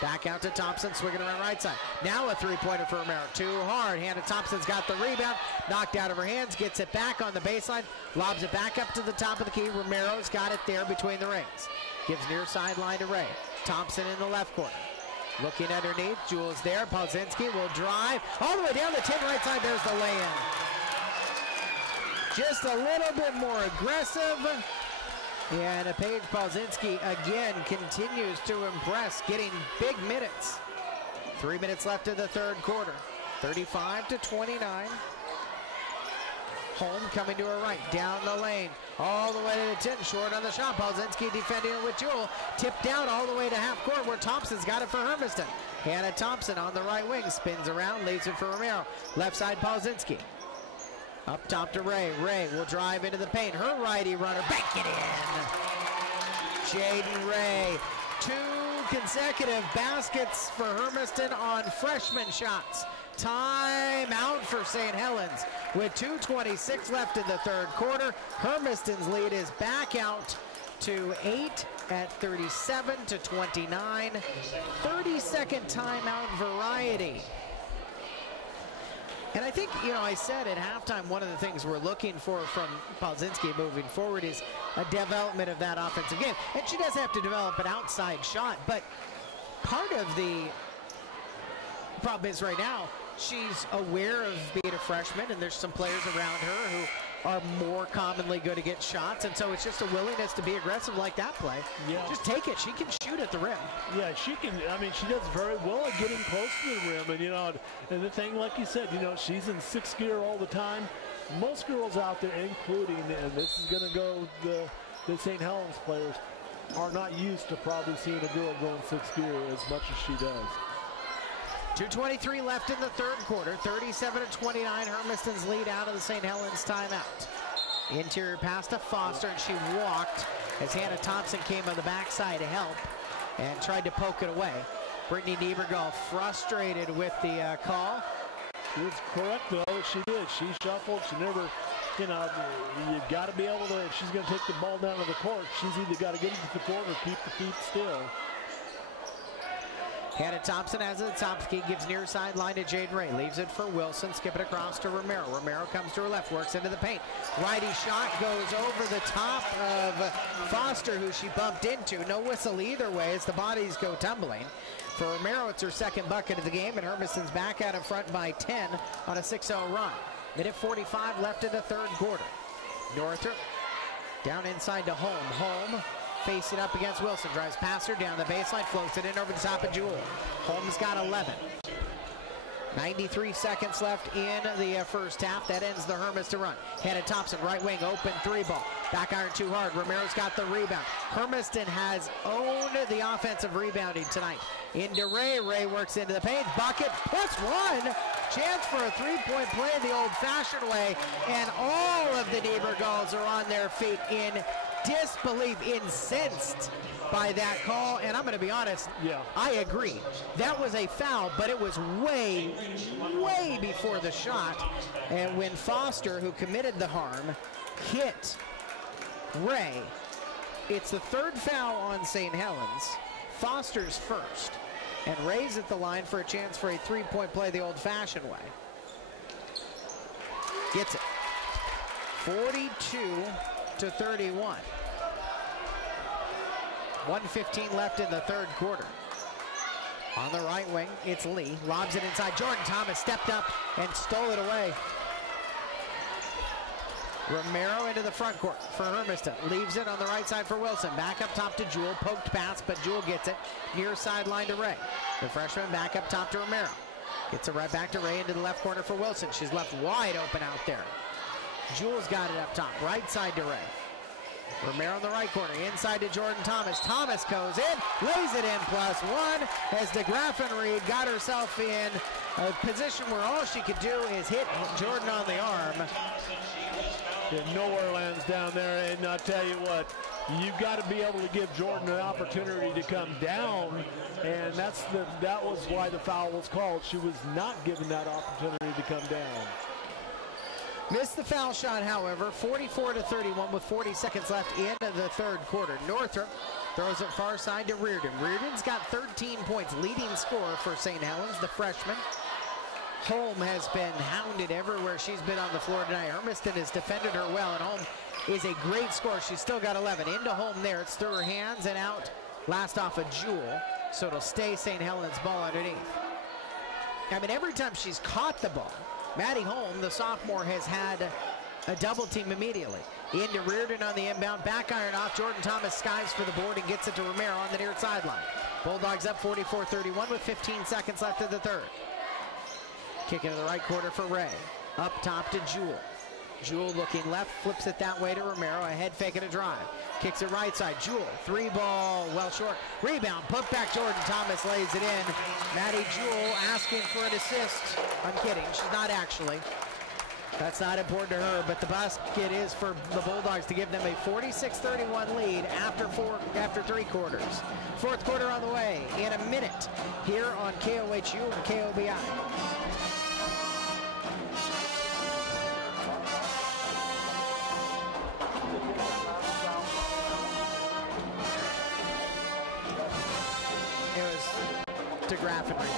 Back out to Thompson, swinging around right side. Now a 3-pointer for Romero. Too hard. Hannah Thompson's got the rebound. Knocked out of her hands. Gets it back on the baseline. Lobs it back up to the top of the key. Romero's got it there between the rings. Gives near sideline to Ray. Thompson in the left corner. Looking underneath, Jules there. Pauzinski will drive all the way down the 10 right side. There's the lay-in. Just a little bit more aggressive. And Paige Pauzinski again continues to impress, getting big minutes. 3 minutes left in the third quarter. 35-29. Holm coming to her right, down the lane, all the way to the 10, short on the shot. Pauzinski defending it with Jewel. Tipped down all the way to half court where Thompson's got it for Hermiston. Hannah Thompson on the right wing, spins around, leaves it for Romero. Left side, Pauzinski. Up top to Ray. Ray will drive into the paint. Her righty runner, bank it in. Jaden Ray, 2 consecutive baskets for Hermiston on freshman shots. Time out for St. Helens with 2:26 left in the third quarter. Hermiston's lead is back out to 8 at 37-29. 30-second timeout variety. And I think, you know, I said at halftime one of the things we're looking for from Pauzinski moving forward is a development of that offensive game. And she does have to develop an outside shot, but part of the problem is right now, she's aware of being a freshman, and there's some players around her who are more commonly going to get shots, and so it's just a willingness to be aggressive like that play. Yeah. Just take it. She can shoot at the rim. Yeah, she can. I mean, she does very well at getting close to the rim, and you know, and the thing, like you said, you know, she's in 6th gear all the time. Most girls out there, including, and this is going to go the St. Helens players, are not used to probably seeing a girl going 6th gear as much as she does. 2:23 left in the third quarter. 37-29. Hermiston's lead out of the St. Helens timeout. Interior pass to Foster, and she walked as Hannah Thompson came on the backside to help and tried to poke it away. Brittany Niebergall frustrated with the call. She was correct, though. She did. She shuffled. She never, you know, you've got to be able to, if she's going to take the ball down to the court, she's either got to get into the court or keep the feet still. Hannah Thompson has it at the top of the key, gives near sideline to Jade Ray. Leaves it for Wilson, skip it across to Romero. Romero comes to her left, works into the paint. Righty shot goes over the top of Foster, who she bumped into. No whistle either way as the bodies go tumbling. For Romero, it's her second bucket of the game, and Hermiston's back out in front by 10 on a 6-0 run. Minute 45 left in the third quarter. Northrop down inside to Holm. Holm facing up against Wilson, drives past her down the baseline, floats it in over the top of Jewel. Holmes got 11. 93 seconds left in the first half. That ends the Hermiston run. Hannah Thompson, right wing, open 3 ball. Back iron too hard. Romero's got the rebound. Hermiston has owned the offensive rebounding tonight. Into Ray. Ray works into the paint. Bucket +1. Chance for a 3-point play the old-fashioned way. And all of the Niebergalls are on their feet in disbelief, incensed by that call. And I'm going to be honest, yeah, I agree. That was a foul, but it was way, way before the shot. And when Foster, who committed the harm, hit Ray, it's the third foul on St. Helens. Foster's first. And Ray's at the line for a chance for a 3-point play the old-fashioned way. Gets it. 42-31. 1:15 left in the third quarter. On the right wing, it's Lee. Lobs it inside. Jordan Thomas stepped up and stole it away. Romero into the front court for Hermiston. Leaves it on the right side for Wilson. Back up top to Jewel. Poked pass, but Jewel gets it. Near sideline to Ray. The freshman back up top to Romero. Gets it right back to Ray into the left corner for Wilson. She's left wide open out there. Jewel's got it up top. Right side to Ray. Romero in the right corner. Inside to Jordan Thomas. Thomas goes in. Lays it in +1 as DeGraffenried got herself in a position where all she could do is hit Jordan on the arm. Nowhere lands down there, and I'll tell you what, you've got to be able to give Jordan an opportunity to come down, and that was why the foul was called. She was not given that opportunity to come down. Missed the foul shot, however. 44-31 with 40 seconds left in the third quarter. Northrop throws it far side to Reardon. Reardon's got 13 points, leading scorer for St. Helens, the freshman. Holm has been hounded everywhere she's been on the floor tonight. Hermiston has defended her well, and Holm is a great scorer. She's still got 11. Into Holm there. It's through her hands and out. Last off of Jewel. So it'll stay St. Helens ball underneath. I mean, every time she's caught the ball, Maddie Holm, the sophomore, has had a double team immediately. Into Reardon on the inbound, back iron off. Jordan Thomas skies for the board and gets it to Romero on the near sideline. Bulldogs up 44-31 with 15 seconds left in the third. Kick into the right quarter for Ray. Up top to Jewel. Jewel looking left, flips it that way to Romero. A head fake and a drive. Kicks it right side. Jewel, three ball, well short. Rebound, put back. Jordan Thomas lays it in. Maddie Jewel asking for an assist. I'm kidding, she's not actually. That's not important to her, but the basket is for the Bulldogs to give them a 46-31 lead after three quarters. Fourth quarter on the way in a minute here on KOHU and KOBI. It was to Graffinry.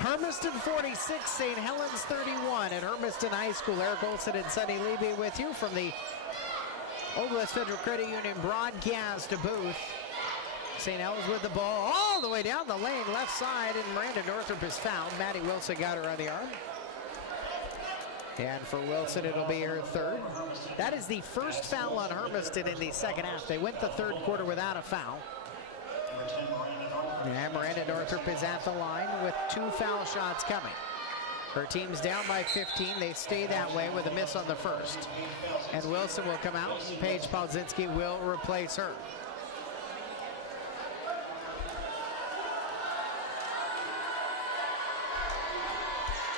Hermiston 46, St. Helens 31 at Hermiston High School. Eric Olson and Sunny Levy with you from the Old West Federal Credit Union broadcast booth. St. Helens with the ball all the way down the lane, left side, and Miranda Northrup is fouled. Maddie Wilson got her on the arm. And for Wilson, it'll be her third. That is the first foul on Hermiston in the second half. They went the third quarter without a foul. And Miranda Northrup is at the line with two foul shots coming. Her team's down by 15. They stay that way with a miss on the first. And Wilson will come out, and Paige Paulzinski will replace her.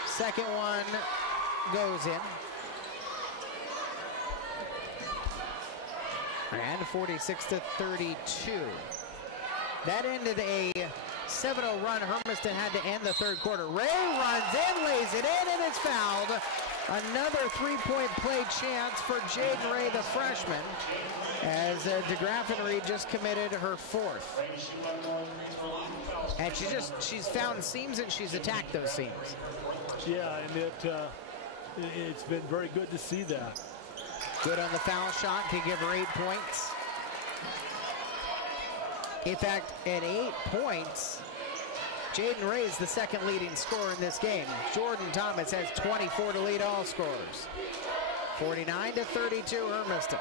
Second one goes in. And 46-32. That ended a 7-0 run. Hermiston had to end the third quarter. Ray runs in, lays it in, and it's fouled. Another three-point play chance for Jaden Ray, the freshman, as DeGraffenreid just committed her fourth. And she's found seams and she's attacked those seams. Yeah, and it's been very good to see that. Good on the foul shot, can give her 8 points. In fact, at 8 points, Jaden Ray is the second leading scorer in this game. Jordan Thomas has 24 to lead all scorers. 49-32 Hermiston.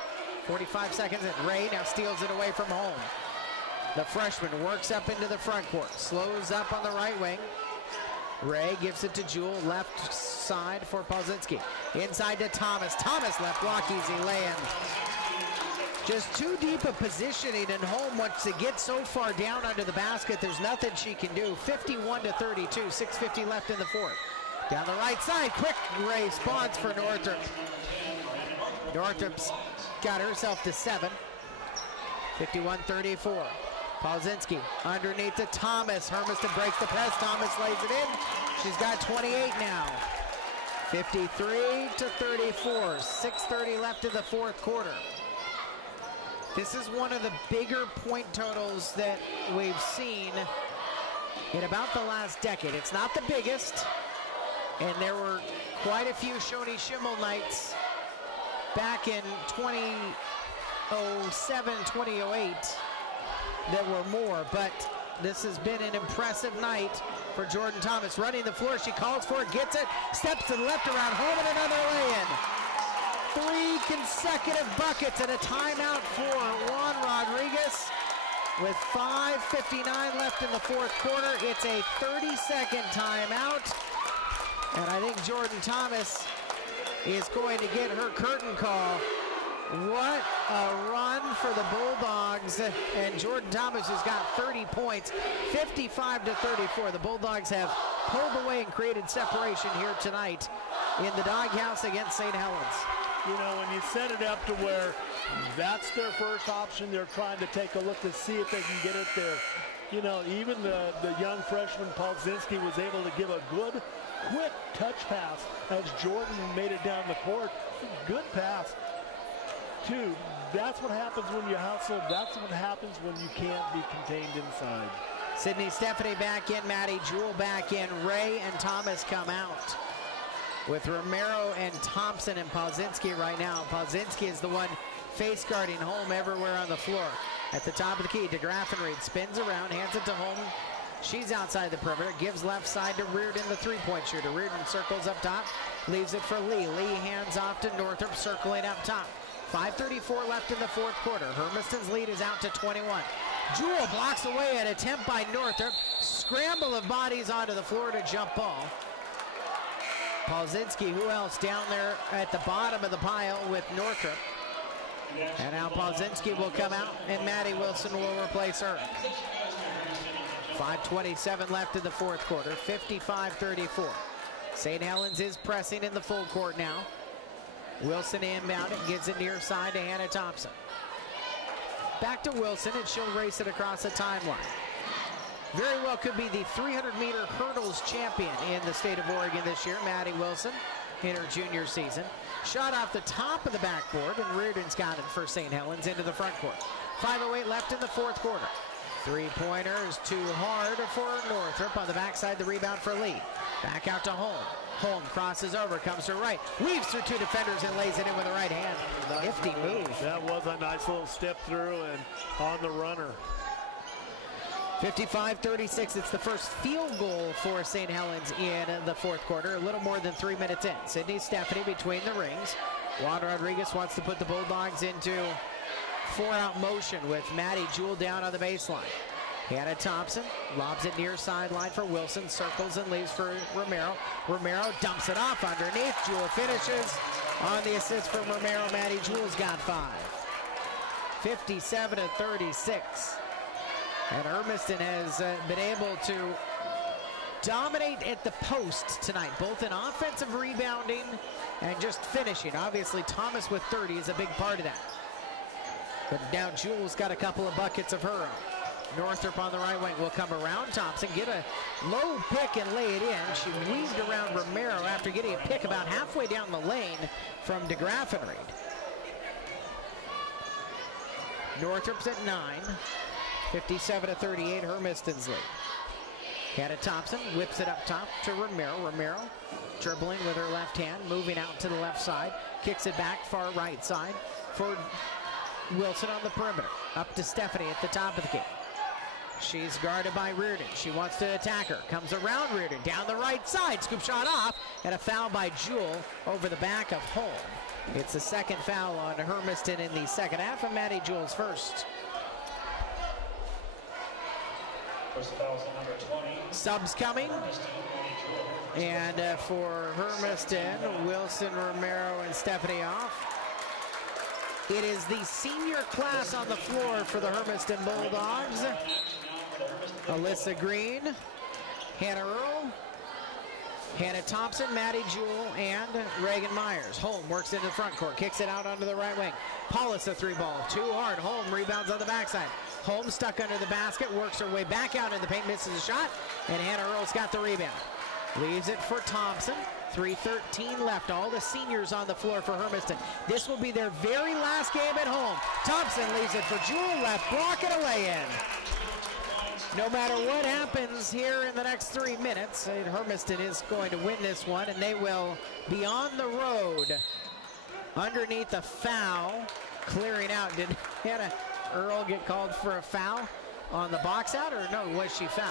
45 seconds, and Ray now steals it away from home. The freshman works up into the front court, slows up on the right wing. Ray gives it to Jewel, left side for Paulzinski. Inside to Thomas. Thomas left block, easy lay-in. Just too deep a positioning, and Holm wants to get so far down under the basket, there's nothing she can do. 51-32, 6:50 left in the fourth. Down the right side, quick Ray spawns for Northrup. Northrup's got herself to 7. 51-34. Paulzinski underneath to Thomas. Hermiston breaks the press. Thomas lays it in. She's got 28 now. 53-34. 6:30 left in the fourth quarter. This is one of the bigger point totals that we've seen in about the last decade. It's not the biggest, and there were quite a few Shoney Schimmel nights back in 2007, 2008 that were more, but this has been an impressive night for Jordan Thomas. Running the floor, she calls for it, gets it, steps to the left around home, and another lay-in. 3 consecutive buckets and a timeout for Juan Rodriguez. With 5:59 left in the fourth quarter, it's a 30-second timeout. And I think Jordan Thomas is going to get her curtain call. What a run for the Bulldogs. And Jordan Thomas has got 30 points, 55-34. The Bulldogs have pulled away and created separation here tonight in the doghouse against St. Helens. You know, when you set it up to where that's their first option, they're trying to take a look to see if they can get it there. You know, even the young freshman, Polzinski, was able to give a good, quick touch pass as Jordan made it down the court. Good pass. Two, that's what happens when you hustle. That's what happens when you can't be contained inside. Sydney Stephanie back in, Maddie Jewell back in, Ray and Thomas come out. With Romero and Thompson and Polzinski right now. Polzinski is the one face guarding Holm everywhere on the floor. At the top of the key, DeGraffenried spins around, hands it to Holm. She's outside the perimeter, gives left side to Reardon, the three-point shooter. Reardon circles up top, leaves it for Lee. Lee hands off to Northrop, circling up top. 5:34 left in the fourth quarter. Hermiston's lead is out to 21. Jewell blocks away an attempt by Northrop. Scramble of bodies onto the floor to jump ball. Polzinski, who else down there at the bottom of the pile with Northrop. And now Polzinski will come out and Maddie Wilson will replace her. 5:27 left in the fourth quarter, 55-34. St. Helens is pressing in the full court now. Wilson inbound it, gives it near side to Hannah Thompson. Back to Wilson, and she'll race it across the timeline. Very well could be the 300-meter hurdles champion in the state of Oregon this year, Maddie Wilson, in her junior season. Shot off the top of the backboard, and Reardon's got it for St. Helens into the front court. 5:08 left in the fourth quarter. Three-pointer is too hard for Northrop. On the backside, the rebound for Lee. Back out to Holm. Holm crosses over, comes to right, weaves through two defenders and lays it in with the right hand. Nifty move. That was a nice little step through and on the runner. 55-36, it's the first field goal for St. Helens in the fourth quarter, a little more than 3 minutes in. Sydney Stephanie between the rings. Juan Rodriguez wants to put the Bulldogs into four-out motion with Maddie Jewell down on the baseline. Hannah Thompson lobs it near sideline for Wilson, circles and leaves for Romero. Romero dumps it off underneath. Jewell finishes on the assist from Romero. Maddie Jewell's got 5. 57-36. And Hermiston has been able to dominate at the post tonight, both in offensive rebounding and just finishing. Obviously, Thomas with 30 is a big part of that. But now Jewell's got a couple of buckets of her own. Northrop on the right wing will come around Thompson, get a low pick and lay it in. She weaved around Romero after getting a pick about halfway down the lane from DeGraffenried. Northrop's at 9. 57-38, Hermiston's lead. Hannah Thompson whips it up top to Romero. Romero dribbling with her left hand, moving out to the left side, kicks it back far right side for Wilson on the perimeter. Up to Stephanie at the top of the key. She's guarded by Reardon. She wants to attack her. Comes around Reardon, down the right side. Scoop shot off, and a foul by Jewell over the back of Holm. It's the second foul on Hermiston in the second half, and Maddie Jewell's first. First foul is number 20. Subs coming. And for Hermiston, Wilson, Romero, and Stephanie off. It is the senior class on the floor for the Hermiston Bulldogs. Alyssa Green, Hannah Earl, Hannah Thompson, Maddie Jewell, and Reagan Myers. Holm works into the front court, kicks it out onto the right wing. Paulus a three ball, too hard. Holm rebounds on the backside. Holm stuck under the basket, works her way back out in the paint, misses a shot, and Hannah Earl's got the rebound. Leaves it for Thompson. 3:13 left. All the seniors on the floor for Hermiston. This will be their very last game at home. Thompson leaves it for Jewell, left block and a lay-in. No matter what happens here in the next 3 minutes, Hermiston is going to win this one, and they will be on the road underneath a foul. Clearing out. Did Hannah Earl get called for a foul on the box out, or no, was she fouled?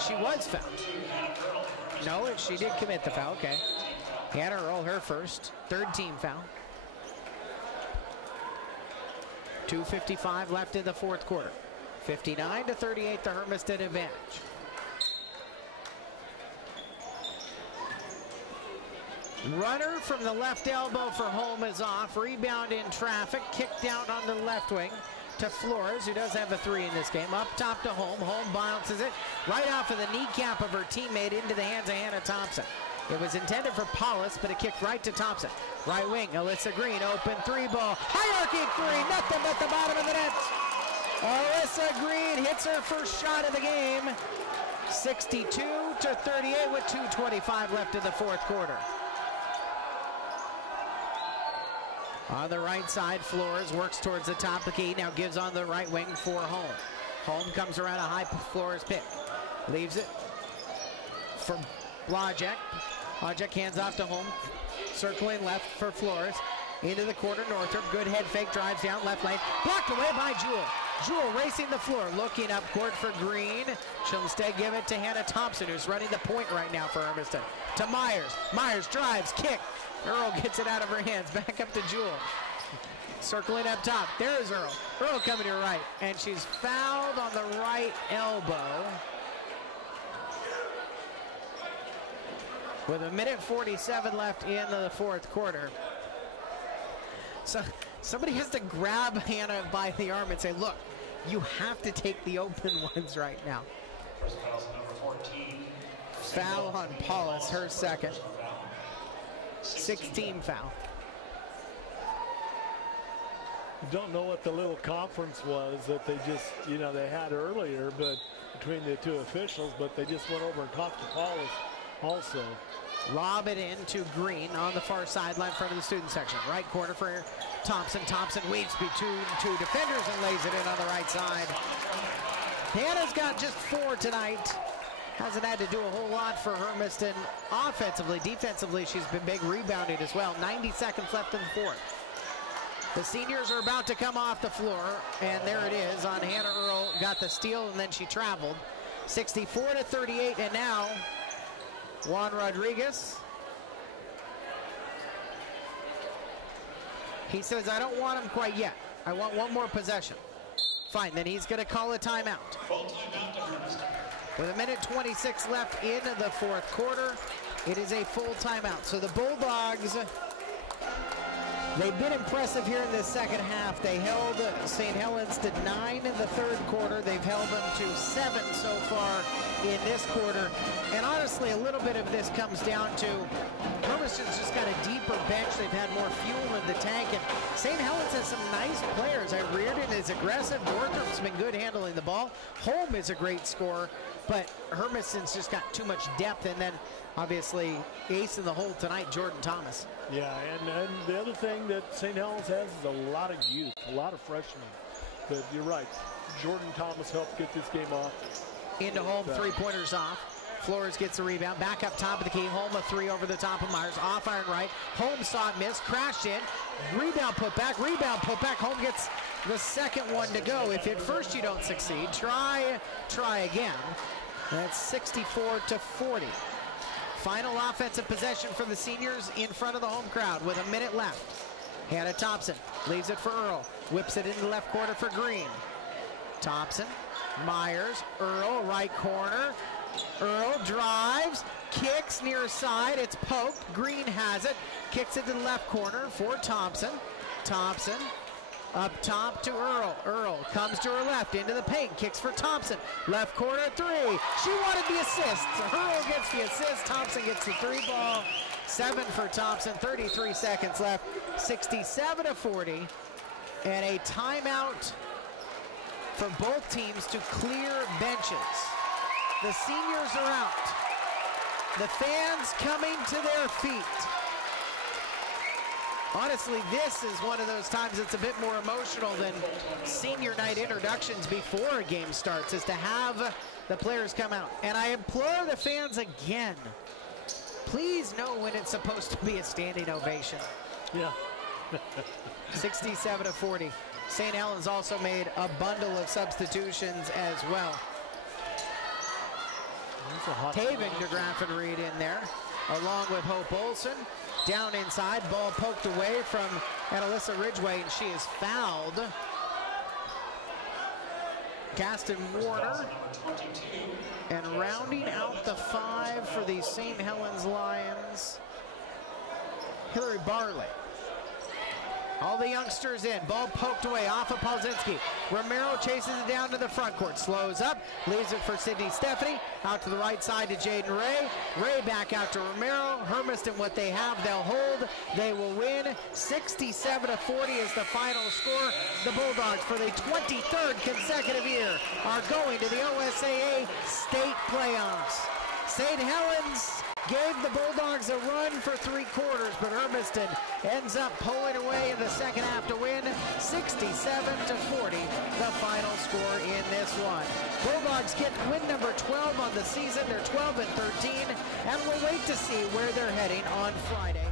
She was fouled. No, she did commit the foul, okay. Hannah Earl, her first, third team foul. 2:55 left in the fourth quarter. 59-38, the Hermiston advantage. Runner from the left elbow for Holm is off. Rebound in traffic. Kicked out on the left wing to Flores, who does have a 3 in this game. Up top to Holm. Holm bounces it right off of the kneecap of her teammate into the hands of Hannah Thompson. It was intended for Paulus, but it kicked right to Thompson. Right wing, Alyssa Green, open 3 ball. High arcing 3, nothing but the bottom of the net. Alyssa Green hits her first shot of the game. 62-38 with 2:25 left in the fourth quarter. On the right side, Flores works towards the top of the key. Now gives on the right wing for Holm. Holm comes around a high Flores pick. Leaves it for Blajek. Blajek hands off to Holm. Circling left for Flores. Into the quarter, Northrop. Good head fake, drives down left lane. Blocked away by Jewel. Jewel racing the floor, looking up court for Green. She'll instead give it to Hannah Thompson, who's running the point right now for Hermiston. To Myers. Myers drives, kick. Earl gets it out of her hands. Back up to Jewel. Circling up top. There's Earl. Earl coming to her right. And she's fouled on the right elbow. With 1:47 left in the fourth quarter. So somebody has to grab Hannah by the arm and say, look, you have to take the open ones right now. First foul, number 14. Foul on Paulus, her second. 16 foul. Don't know what the little conference was that they just, they had earlier, but between the two officials, but they just went over and talked to Paulus also. Lob it in to Green on the far sideline front of the student section. Right corner for Thompson. Thompson weaves between two defenders and lays it in on the right side. Hannah's got just 4 tonight. Hasn't had to do a whole lot for Hermiston offensively. Defensively, she's been big, rebounded as well. 90 seconds left in the fourth. The seniors are about to come off the floor, and there it is on Hannah Earl. Got the steal, and then she traveled. 64-38, and now Juan Rodriguez. He says, I don't want him quite yet. I want one more possession. Fine, then he's going to call a timeout. With 1:26 left in the fourth quarter, it is a full timeout. So the Bulldogs, they've been impressive here in the second half. They held St. Helens to 9 in the third quarter. They've held them to 7 so far in this quarter. And honestly, a little bit of this comes down to Hermiston's just got a deeper bench. They've had more fuel in the tank. And St. Helens has some nice players. Reardon is aggressive. Northrop's been good handling the ball. Holm is a great scorer. But Hermiston's just got too much depth. And then, obviously, ace in the hole tonight, Jordan Thomas. Yeah, and the other thing that St. Helens has is a lot of youth, a lot of freshmen. But you're right, Jordan Thomas helped get this game off. Into Holm, 3-pointers off. Flores gets the rebound, back up top of the key. Holm a 3 over the top of Myers, off iron right. Holm saw it miss, crashed in. Rebound put back. Holm gets the second one to go. If at first you don't succeed, try again. That's 64-40. Final offensive possession for the seniors in front of the home crowd with a minute left. Hannah Thompson leaves it for Earl. Whips it into the left corner for Green. Thompson, Myers, Earl, right corner. Earl drives, kicks near side. It's poked. Green has it. Kicks it to the left corner for Thompson. Thompson up top to Earl. Earl comes to her left into the paint. Kicks for Thompson. Left corner 3. She wanted the assist. Earl gets the assist. Thompson gets the 3 ball. 7 for Thompson. 33 seconds left. 67-40. And a timeout for both teams to clear benches. The seniors are out. The fans coming to their feet. Honestly, this is one of those times it's a bit more emotional than senior night introductions before a game starts, is to have the players come out. And I implore the fans again, please know when it's supposed to be a standing ovation. Yeah. 67-40. St. Helens also made a bundle of substitutions as well. Taven de Graffenried in there, along with Hope Olson. Down inside, ball poked away from Annalisa Ridgway, and she is fouled. Gaston Warner. And rounding out the 5 for the St. Helens Lions Hillary Barley. All the youngsters in. Ball poked away off of Polzinski. Romero chases it down to the front court. Slows up. Leaves it for Sydney Stephanie. Out to the right side to Jaden Ray. Ray back out to Romero. Hermiston, what they have, they'll hold. They will win. 67-40 is the final score. The Bulldogs, for the 23rd consecutive year, are going to the OSAA state playoffs. St. Helens gave the Bulldogs a run for 3 quarters, but Hermiston ends up pulling away in the second half to win 67-40, the final score in this one. Bulldogs get win number 12 on the season. They're 12-13, and we'll wait to see where they're heading on Friday.